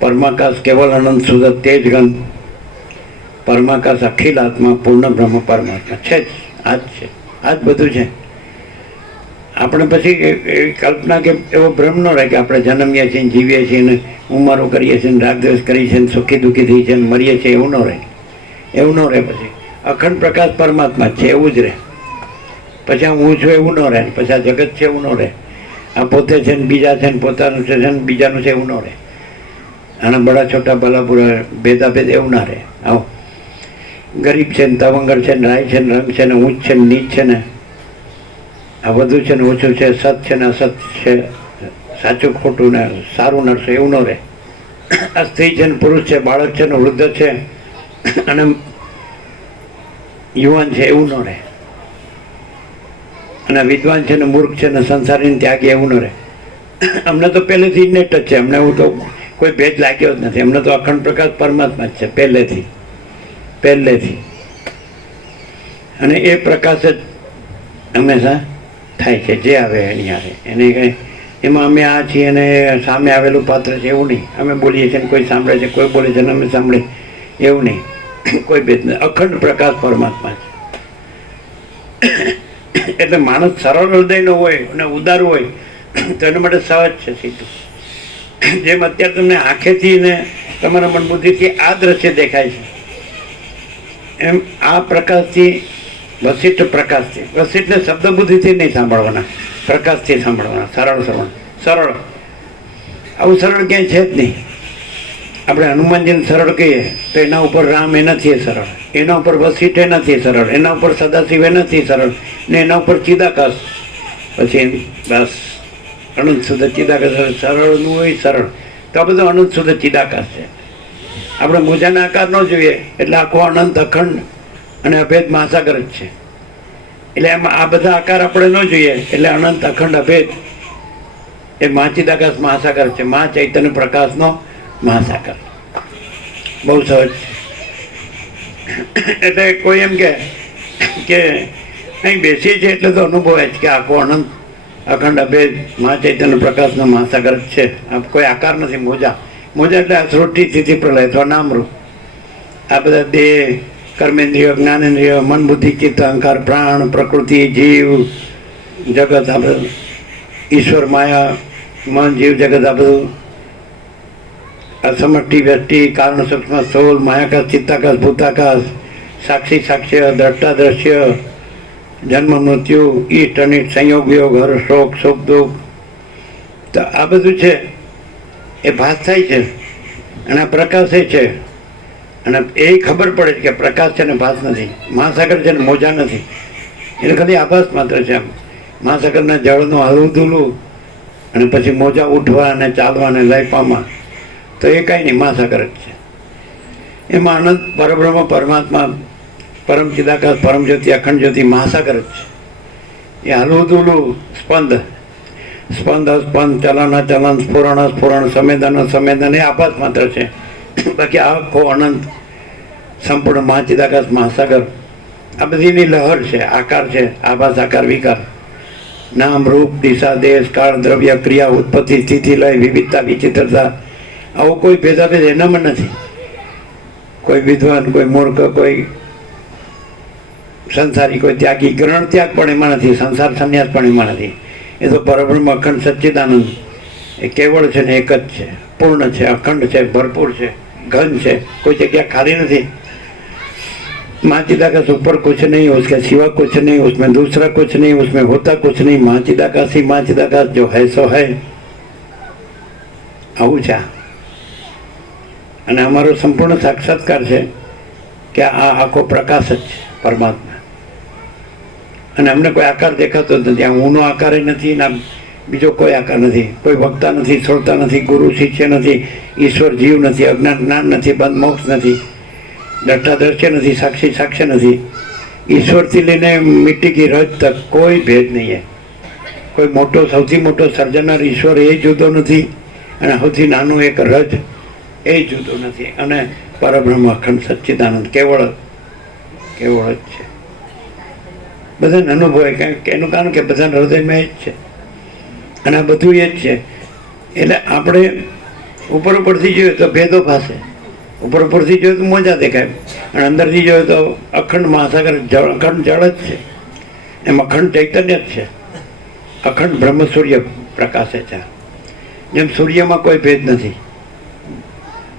પરમાકાશ, કેવલ અનંત શુદ્ધ તેજગન, પરમાકાશ, અખિલ આત્મા, પૂર્ણ બ્રહ્મ પરમાત્મા છે જ. આ જ છે, આ જ બધું છે. આપણે પછી એવી કલ્પના કે એવો ભ્રમ ન રહે કે આપણે જન્મીએ છીએ, જીવીએ છીએ, ને ઉંમરો કરીએ છીએ, રાગદ્વેષ કરીએ છીએ, સુખી દુઃખી થઈ છે, મરીએ છીએ, એવું ન રહે. એવું ન રહે. પછી અખંડ પ્રકાશ પરમાત્મા છે એવું જ રહે. પછી આ હું છું એવું ન રહે. પછી આ જગત છે એવું ન રહે. આ પોતે છે ને બીજા છે ને પોતાનું છે ને બીજાનું છે એવું ન રહે. આના બડા છોટા ભલા પૂરા ભેદાભેદ એવું ના રહે. આવો ગરીબ છે ને તવંગર છે ને રાય છે ને રંગ છે ને ઊંચ છે ને નીચ છે ને આ બધું છે ને ઓછું છે, સત છે ને અસત છે, સાચું ખોટું ને સારું નરસે એવું ન રહે. આ સ્ત્રી છે ને પુરુષ છે, બાળક છે ને વૃદ્ધ છે અને યુવાન છે એવું ન રહે. અને વિદ્વાન છે ને મૂર્ખ છે ને સંસારી ત્યાગી એવું ન રહે. અમને તો પહેલેથી જ નેટ જ છે. અમને એવું તો કોઈ ભેદ લાગ્યો જ નથી. અમને તો અખંડ પ્રકાશ પરમાત્મા જ છે પહેલેથી. અને એ પ્રકાશ જ હંમેશા થાય છે. જે આવે એની આવે એને કંઈ એમાં અમે આ છીએ અને સામે આવેલું પાત્ર છે એવું નહીં. અમે બોલીએ છીએ ને કોઈ સાંભળે છે, કોઈ બોલે છે ને અમે સાંભળીએ એવું નહીં. કોઈ ભેદ નહીં. અખંડ પ્રકાશ પરમાત્મા છે. એટલે માણસ સરળ હૃદયનો હોય અને ઉદાર હોય તો એના માટે સહજ છે સીધું. જેમ અત્યારે તમને આંખેથી ને તમારા મન બુદ્ધિથી આ દ્રશ્ય દેખાય છે, એમ આ પ્રકાશથી, વસિષ્ઠ પ્રકાશથી, વસિષ્ઠને શબ્દ બુદ્ધિથી નહીં સાંભળવાના, પ્રકાશથી સાંભળવાના. સરળ. આવું સરળ ક્યાંય છે જ નહીં. આપણે હનુમાનજીને સરળ કહીએ તો એના ઉપર રામ એ નથી સરળ, એના ઉપર વસિષ્ઠ એ નથી સરળ, એના ઉપર સદાશિવ એ નથી સરળ, ને એના ઉપર ચિદાકાશ, પછી બસ અનંત શુદ્ધ ચિદાકાશ. સરળનું હોય સરળ તો આ બધું અનંત શુદ્ધ ચિદાકાશ છે. આપણે મોજાના આકાર ન જોઈએ એટલે આખો અનંત અખંડ અને અભેદ મહાસાગર જ છે. એટલે એમાં આ બધા આકાર આપણે ન જોઈએ એટલે અનંત અખંડ અભેદ એ મહાચિદાકાશ મહાસાગર છે. મહા ચૈતન્ય પ્રકાશનો મહાસાગર. બહુ સહજ છે. એટલે કોઈ એમ કે અહીં બેસીએ છીએ એટલે તો અનુભવાય છે કે આખો અનંત અખંડ અભેદ મહા ચૈતન્ય પ્રકાશનો મહાસાગર જ છે. કોઈ આકાર નથી. મોજા એટલે આ સૃષ્ટિ સ્થિતિ પ્રલય અથવા નામરૂપ. આ બધા દેહ, કર્મેન્દ્રિય, જ્ઞાનેન્દ્રિય, મન, બુદ્ધિ, ચિત્ત, અહંકાર, પ્રાણ, પ્રકૃતિ, જીવ જગત, આ બધું ઈશ્વર, માયા, મન, જીવ જગત, આ બધું અસમષ્ટિ, વ્યષ્ટિ, કારણ, સૂક્ષ્મ, સ્થૂળ, માયાકાશ, ચિત્તાકાશ, ભૂતાકાશ, સાક્ષી, સાક્ષ્ય, દ્રષ્ટા, દ્રશ્ય, જન્મ, મૃત્યુ, ઈષ્ટ અનિષ્ટ, સંયોગ, વિયોગ, હર્ષ, શોક, સુખ, દુઃખ, તો આ બધું છે એ ભાસ થાય છે અને આ પ્રકાશ એ છે. અને એ ખબર પડે છે કે પ્રકાશ છે ને ભાસ નથી. મહાસાગર છે ને મોજા નથી. એટલે ખાલી આભાસ માત્ર છે. આમ મહાસાગરના જળનું હલવું ધૂલું અને પછી મોજા ઉઠવા અને ચાલવા અને લય પામવા તો એ કાંઈ નહીં, મહાસાગર જ છે. એમાં અનંત પરબ્રહ્મ પરમાત્મા, પરમ ચિદાકાશ, પરમ જ્યોતિ, અખંડ જ્યોતિ મહાસાગર જ છે. એ હલવું ધૂલું સ્પંદ, ચલન, સ્ફુરણ, સંવેદન એ આભાસ માત્ર છે. બાકી આખો અનંત સંપૂર્ણ મહાચિદાકાશ મહાસાગર આ બધીની લહર છે, આકાર છે, આભાસ, આકાર, વિકાર. નામ રૂપ દિશા દેશ કાળ દ્રવ્ય ક્રિયા ઉત્પત્તિ સ્થિતિ લય વિવિધતા વિચિત્રતા આવો કોઈ ભેદાભેદ એનામાં નથી. કોઈ વિદ્વાન, કોઈ મૂર્ખ, કોઈ સંસારી, કોઈ ત્યાગી, ગ્રહણ ત્યાગ પણ એમાં નથી, સંસાર સંન્યાસ પણ એમાં નથી. એ તો પરબ્રહ્મ અખંડ સચ્ચિદાનંદ એ કેવળ છે ને એક જ છે, પૂર્ણ છે, અખંડ છે, ભરપૂર છે, ઘન છે, કોઈ જગ્યા ખાલી નથી. माँ चिदाकाश ऊपर कुछ नहीं, उसके सिवा कुछ नहीं, उसमें दूसरा कुछ नहीं, उसमें होता कुछ नहीं. माँ चिदाकाश ही माँ चिदाकाश, जो है सो है. આવું છે. અને અમારો સંપૂર્ણ સાક્ષાત્કાર છે કે આ આખો પ્રકાશ જ છે પરમાત્મા. અને અમને કોઈ આકાર દેખાતો જ નથી. આ ઊંનો આકાર નથી, ના બીજો કોઈ આકાર નથી. કોઈ વક્તા નથી, શ્રોતા નથી, ગુરુ શિષ્ય નથી, ઈશ્વર જીવ નથી, અજ્ઞાન જ્ઞાન નથી, બંધ મોક્ષ નથી, દ્રષ્ટા દ્રશ્ય નથી, સાક્ષી સાક્ષ્ય નથી. ઈશ્વરથી લઈને મિટ્ટી કી રજ તક કોઈ ભેદ નહીં છે. કોઈ મોટો, સૌથી મોટો સર્જનાર ઈશ્વર એ જુદો નથી, અને સૌથી નાનો એક રજ એ જુદો નથી. અને પરબ્રહ્મ અખંડ સચ્ચિદાનંદ કેવળ કેવળ જ છે. બધાને અનુભવે, એનું કારણ કે બધાના હૃદયમાં એ જ છે, અને આ બધું એ જ છે. એટલે આપણે ઉપર ઉપરથી જોઈએ તો ભેદો પાસે, ઉપર ઉપરથી જોઈએ તો મોજા દેખાય, અને અંદરથી જોઈએ તો અખંડ મહાસાગર અખંડ જળ જ છે. એમ અખંડ ચૈતન્ય જ છે. અખંડ બ્રહ્મ સૂર્ય પ્રકાશે છે. જેમ સૂર્યમાં કોઈ ભેદ નથી,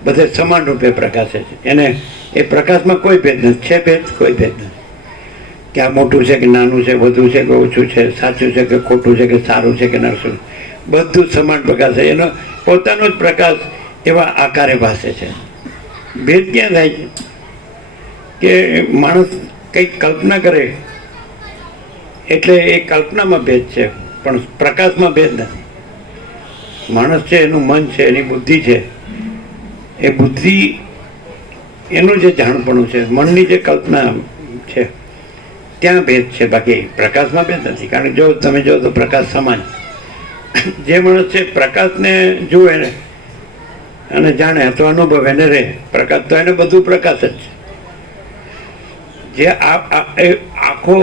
બધે સમાન રૂપે પ્રકાશે છે. એને એ પ્રકાશમાં કોઈ ભેદ નથી. છે ભેદ? કોઈ ભેદ નથી. કે આ મોટું છે કે નાનું છે, વધુ છે કે ઓછું છે, સાચું છે કે ખોટું છે કે સારું છે કે નરસું, બધું સમાન પ્રકાશ છે. એનો પોતાનો જ પ્રકાશ એવા આકારે ભાસે છે. ભેદ ક્યાં થાય છે કે માણસ કંઈક કલ્પના કરે એટલે એ કલ્પનામાં ભેદ છે, પણ પ્રકાશમાં ભેદ નથી. માણસ છે, એનું મન છે, એની બુદ્ધિ છે, એ બુદ્ધિ એનું જે જાણપણું છે, મનની જે કલ્પના છે, ત્યાં ભેદ છે. બાકી પ્રકાશમાં ભેદ નથી. કારણ કે જો તમે જો તો પ્રકાશ સમાન. જે માણસ છે પ્રકાશને જુએ અને જાણે તો અનુભવ એને રહે. પ્રકાશ તો એને બધું પ્રકાશ જ છે. જે આખો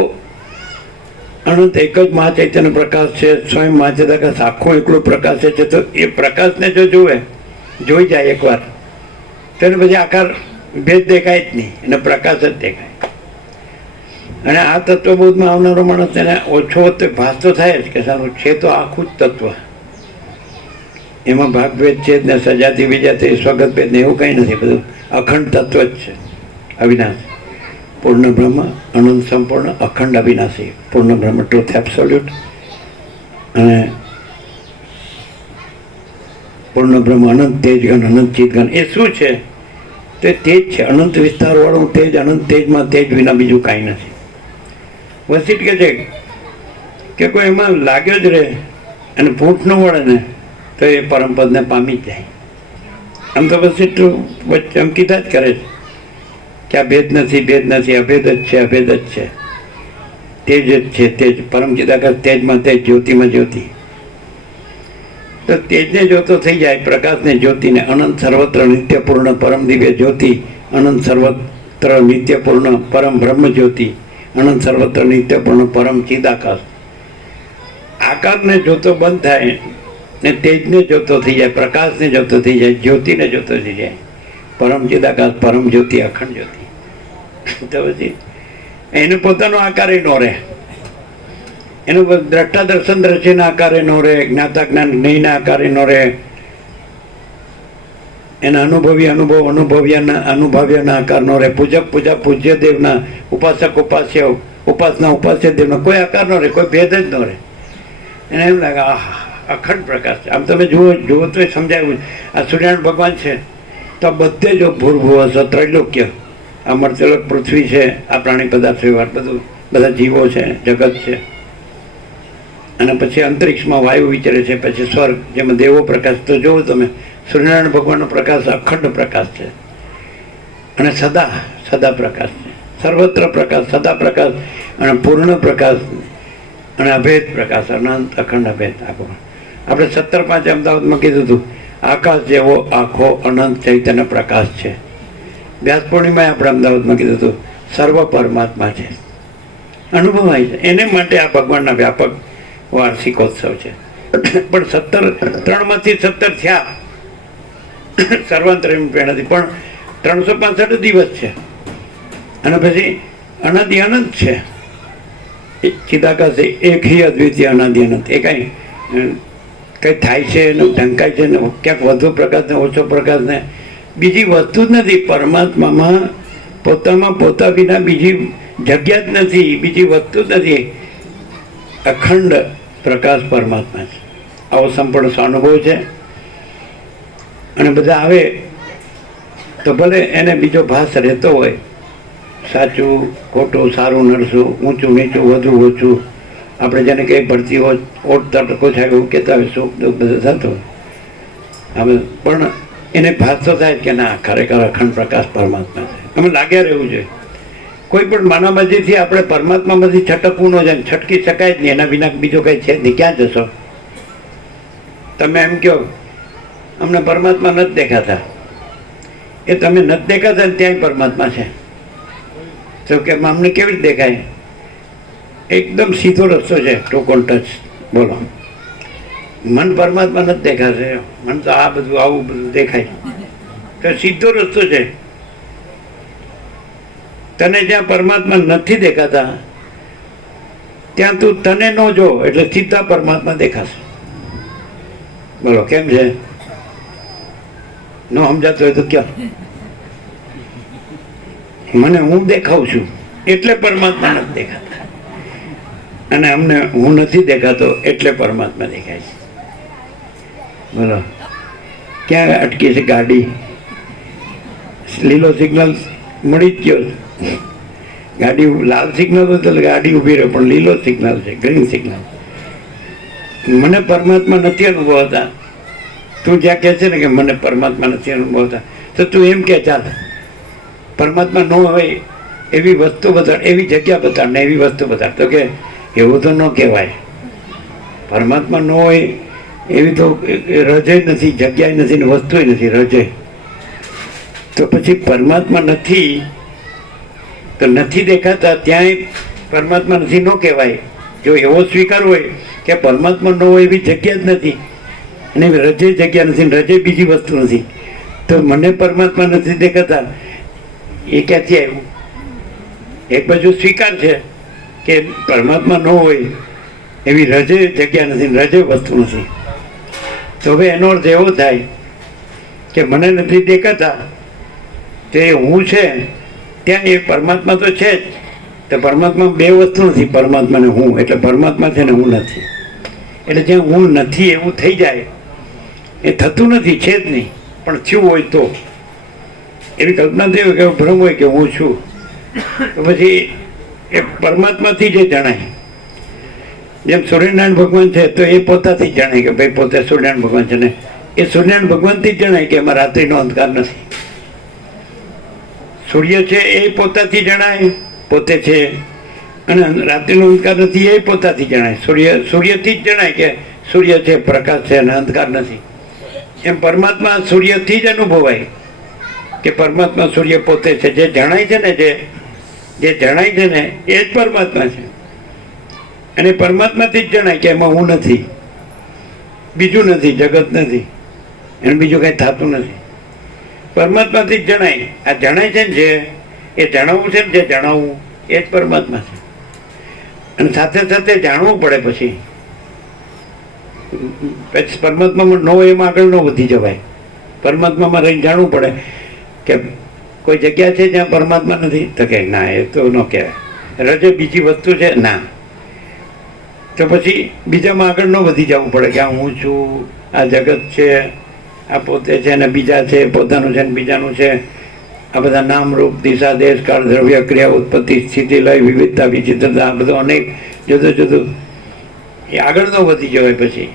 અનંત એક જ મહાચૈતન્ય પ્રકાશ છે, સ્વયં મહાચિદાકાશ આખો એકલો પ્રકાશ છે. તો એ પ્રકાશને જો જોઈ જાય એકવાર, તો એને પછી આકાર ભેદ દેખાય જ નહીં, એને પ્રકાશ જ દેખાય. અને આ તત્વબોધમાં આવનારો માણસ એને ઓછો ભાસ તો થાય જ કે સારું છે તો આખું જ તત્વ, એમાં ભાગભેદ છે જ ને, સજાતી વિજાતી સ્વગત ભેદ ને એવું કંઈ નથી. બધું અખંડ તત્વ જ છે, અવિનાશ, પૂર્ણ બ્રહ્મ, અનંત સંપૂર્ણ, અખંડ અવિનાશી, પૂર્ણ બ્રહ્મ, ટ્રુથ એબ્સોલ્યુટ. અને પૂર્ણ બ્રહ્મ, અનંત તેજગન, અનંત ચિતગન. એ શું છે? તે તેજ છે, અનંત વિસ્તારવાળું તેજ. અનંત તેજમાં તેજ વિના બીજું કાંઈ નથી. વસીટ કે છે કે કોઈ એમાં લાગ્યો જ રહે અને ફૂટ ન વળે ને તો એ પરમપદને પામી જ જાય. આમ તો વસીટ ચમકીતા જ કરે છે કે આ ભેદ નથી, ભેદ નથી, અભેદ જ છે, અભેદ જ છે, તેજ જ છે, તેજ. પરમ ચિદાકાશ તેજમાં તેજ, જ્યોતિમાં જ્યોતિ. તો તેજને જોતો થઈ જાય, પ્રકાશને જ્યોતિને. અનંત સર્વત્ર નિત્યપૂર્ણ પરમ દિવ્ય જ્યોતિ, અનંત સર્વત્ર નિત્યપૂર્ણ પરમ બ્રહ્મ જ્યોતિ, અનંત સર્વત્ર નિત્યપૂર્ણ પરમ ચિદાકાશ. આકારને જોતો બંધ થાય ને તેજને જોતો થઈ જાય, પ્રકાશને જોતો થઈ જાય, જ્યોતિને જોતો થઈ જાય. પરમ ચિદાકાશ, પરમ જ્યોતિ, અખંડ જ્યોતિ. તો પછી એને પોતાનો આકાર ન રહે, એનું દ્રષ્ટા દર્શન દ્રશ્યના આકારે ન રહે, જ્ઞાતા જ્ઞાન જ્ઞેયના આકારે ન રહે, એના અનુભવી અનુભવ્યના આકાર ન રહે, પૂજક પૂજા પૂજ્ય દેવના, ઉપાસક ઉપાસ્ય ઉપાસના ઉપાસ્ય દેવના કોઈ આકાર ન રહે, કોઈ ભેદ જ ન રહે. એને એમ લાગે આહા અખંડ પ્રકાશ છે. આમ તમે જુઓ તો સમજાયું. આ સૂર્યનારાયણ ભગવાન છે તો આ બધે જો ભૂર્ભુવ ત્રૈલોક્ય, આ મર્ત્યલોક પૃથ્વી છે, આ પ્રાણી પદાર્થ વ્યવહાર બધું, બધા જીવો છે, જગત છે, અને પછી અંતરિક્ષમાં વાયુ વિચરે છે, પછી સ્વર્ગ જેમાં દેવો પ્રકાશ. તો જોવો તમે સૂર્યનારાયણ ભગવાનનો પ્રકાશ અખંડ પ્રકાશ છે, અને સદા પ્રકાશ છે, સર્વત્ર પ્રકાશ, સદા પ્રકાશ, અને પૂર્ણ પ્રકાશ, અને અભેદ પ્રકાશ, અનંત અખંડ અભેદ. આપણે 17-5 અમદાવાદમાં કીધું હતું, આકાશ જેવો આખો અનંત ચૈતન્ય પ્રકાશ છે. વ્યાસ પૂર્ણિમાએ આપણે અમદાવાદમાં કીધું હતું, સર્વ પરમાત્મા છે, અનુભવાય છે. એને માટે આ ભગવાનના વ્યાપક વાર્ષિકોત્સવ છે. પણ 3માંથી 17 થયા સર્વાંતરયામી પેણાથી, પણ 365 દિવસ છે. અને પછી અનાદિ અનંત છે. ચિદાકાશ એક હિ અદ્વિતીય અનાદિ અનંત. એ કંઈ થાય છે ને ઢંકાય છે ને ક્યાંક વધુ પ્રકાશ ને ઓછો પ્રકાશ ને બીજી વસ્તુ જ નથી. પરમાત્મામાં પોતામાં પોતા વિના બીજી જગ્યા જ નથી, બીજી વસ્તુ જ નથી. અખંડ પ્રકાશ પરમાત્મા છે. આવો સંપૂર્ણ સ્વાનુભવ છે. અને બધા આવે તો ભલે એને બીજો ભાસ રહેતો હોય, સાચું ખોટું, સારું નરસું, ઊંચું નીચું, વધુ ઓછું, આપણે જેને કંઈ ભરતી હોય ઓટ તટકો થાય એવું કહેતા હોય, સુખ દુઃખ બધું થતું હોય. હવે પણ એને ભાસ તો થાય કે ના ખરેખર અખંડ પ્રકાશ પરમાત્મા છે. અમે લાગ્યા રહેવું જોઈએ. કોઈ પણ માનવમાંથી આપણે પરમાત્મામાંથી છટકવું ન જાય, છટકી શકાય જ નહીં. એના વિના બીજો કંઈ છે નહીં. ક્યાં જશો તમે? એમ કહો અમને પરમાત્મા નથી દેખાતા. એ તમે નથી દેખાતા ને ત્યાંય પરમાત્મા છે. તો કે અમને કેવી રીતે દેખાય? એકદમ સીધો રસ્તો છે, ટોક ઓન ટચ. બોલો, મન પરમાત્મા નથી દેખાશે. મન તો આ બધું આવું બધું દેખાય. તો સીધો રસ્તો છે. તને જ્યાં પરમાત્મા નથી દેખાતા ત્યાં તું તને ન જો, એટલે સીધા પરમાત્મા દેખાશે. બોલો કેમ છે? ન સમજાતું હોય તો ક્યાં? મને હું દેખાઉં છું એટલે પરમાત્મા નથી દેખાતા, અને અમને હું નથી દેખાતો એટલે પરમાત્મા દેખાય છે. બોલો ક્યાં અટકી છે ગાડી? લીલો સિગ્નલ મળી જ ગયો. ગાડી લાલ સિગ્નલ હોય તો ગાડી ઊભી રહે, પણ લીલો સિગ્નલ છે, ગ્રીન સિગ્નલ. મને પરમાત્મા નથી અનુભવતા. તું જ્યાં કહે છે ને કે મને પરમાત્મા નથી અનુભવતા, તો તું એમ કે ચાલ પરમાત્મા ન હોય એવી વસ્તુ બતાડ, એવી જગ્યા બતાડ ને એવી વસ્તુ બતાડ. તો કે એવું તો ન કહેવાય. પરમાત્મા ન હોય એવી તો રજે નથી, જગ્યાએ નથી ને વસ્તુએ નથી, રજે. તો પછી પરમાત્મા નથી તો નથી દેખાતા ત્યાંય પરમાત્મા નથી ન કહેવાય. જો એવો સ્વીકાર હોય કે પરમાત્મા ન હોય એવી જગ્યા જ નથી અને રજે જગ્યા નથી, રજે બીજી વસ્તુ નથી, તો મને પરમાત્મા નથી દેખાતા એ ક્યાંથી આવ્યું? એક બાજુ સ્વીકાર છે કે પરમાત્મા ન હોય એવી રજે જગ્યા નથી, રજે વસ્તુ નથી. તો હવે એનો અર્થ એવો થાય કે મને નથી દેખાતા તે હું છે, ત્યાં એ પરમાત્મા તો છે જ. તો પરમાત્મા બે વસ્તુ નથી, પરમાત્મા ને હું. એટલે પરમાત્મા છે ને હું નથી. એટલે જ્યાં હું નથી એવું થઈ જાય, એ થતું નથી, છે જ નહીં. પણ થયું હોય તો એવી કલ્પના થઈ હોય કે ભ્રમ હોય કે હું છું, તો પછી એ પરમાત્માથી જે જણાય. જેમ સૂર્યનારાયણ ભગવાન છે તો એ પોતાથી જ જણાય કે ભાઈ પોતે સૂર્યનારાયણ ભગવાન છે ને એ સૂર્યનારાયણ ભગવાનથી જ જણાય કે એમાં રાત્રિનો અંધકાર નથી. સૂર્ય છે એ પોતાથી જણાય પોતે છે, અને રાત્રિનો અંધકાર નથી એ પોતાથી જણાય. સૂર્યથી જ જણાય કે સૂર્ય છે, પ્રકાશ છે અને અંધકાર નથી. એમ પરમાત્મા સૂર્યથી જ અનુભવાય કે પરમાત્મા સૂર્ય પોતે છે. જે જણાય છે ને જે જણાય છે ને એ જ પરમાત્મા છે. અને પરમાત્માથી જ જણાય કે એમાં હું નથી, બીજું નથી, જગત નથી, એને બીજું કંઈ થતું નથી. પરમાત્માથી જ જણાય. આ જણાય છે ને જે એ જણાવવું છે ને જે જણાવવું એ જ પરમાત્મા છે. અને સાથે સાથે જાણવું પડે. પછી પરમાત્મામાં ન હોય એમાં આગળ ન વધી જવાય. પરમાત્મામાં રહીને જાણવું પડે કે કોઈ જગ્યા છે જ્યાં પરમાત્મા નથી, તો કે ના એ તો ન કહેવાય. રજે બીજી વસ્તુ છે ના, તો પછી બીજામાં આગળ ન વધી જવું પડે કે આ હું છું, આ જગત છે, આ પોતે છે ને બીજા છે, પોતાનું છે ને બીજાનું છે. આ બધા નામ રૂપ દિશા દેશ કાળ દ્રવ્ય ક્રિયા ઉત્પત્તિ સ્થિતિ લય વિવિધતા વિચિત્રતા આ બધું અનેક જુદું જુદું એ આગળ ન વધી જવાય. પછી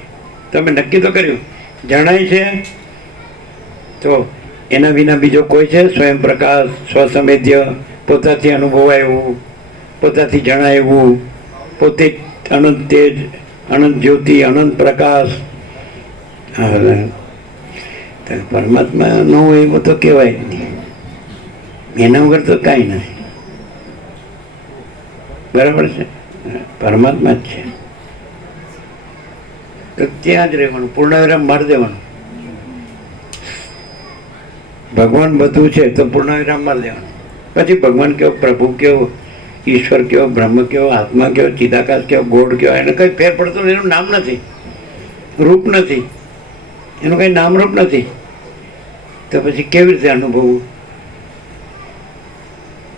તમે નક્કી તો કર્યું જણાય છે તો એના વિના બીજો કોઈ છે? સ્વયં પ્રકાશ, સ્વસંવેદ્ય, પોતાથી અનુભવાય એવું, પોતાથી જણાય એવું, પોતે અનંત તેજ, અનંત જ્યોતિ, અનંત પ્રકાશ. પરમાત્મા ન હોય એવું તો કહેવાય જ નહીં. એના વગર તો કાંઈ નથી. બરાબર છે? પરમાત્મા જ છે. તો ત્યાં જ રહેવાનું, પૂર્ણવિરામ મારી દેવાનું. ભગવાન બધું છે તો પૂર્ણવિરામ મારી દેવાનું. પછી ભગવાન કેવો, પ્રભુ કેવો, ઈશ્વર કેવો, બ્રહ્મ કેવો, આત્મા કેવો, ચિદાકાશ કેવો, ગોળ કેવો, એને કંઈ ફેર પડતો નથી. એનું નામ નથી, રૂપ નથી, એનું કંઈ નામ રૂપ નથી. તો પછી કેવી રીતે અનુભવવું?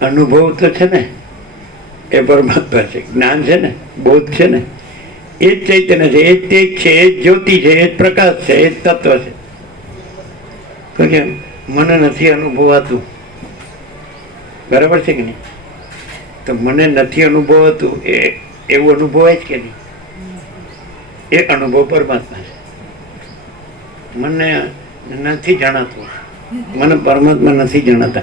અનુભવ તો છે ને એ પરમાત્મા છે, જ્ઞાન છે ને, બોધ છે ને, એ જ ચૈતન્ય છે, એ જ તેજ છે, એ જ જ્યોતિ છે, એ જ પ્રકાશ છે, એ જ તત્વ છે. તો કે મને નથી અનુભવાતું, બરાબર છે કે નહીં? તો મને નથી અનુભવાતું એ એવું અનુભવાય જ કે નહીં? એ અનુભવ પરમાત્મા છે. મને નથી જણાતું, મને પરમાત્મા નથી જણાતા.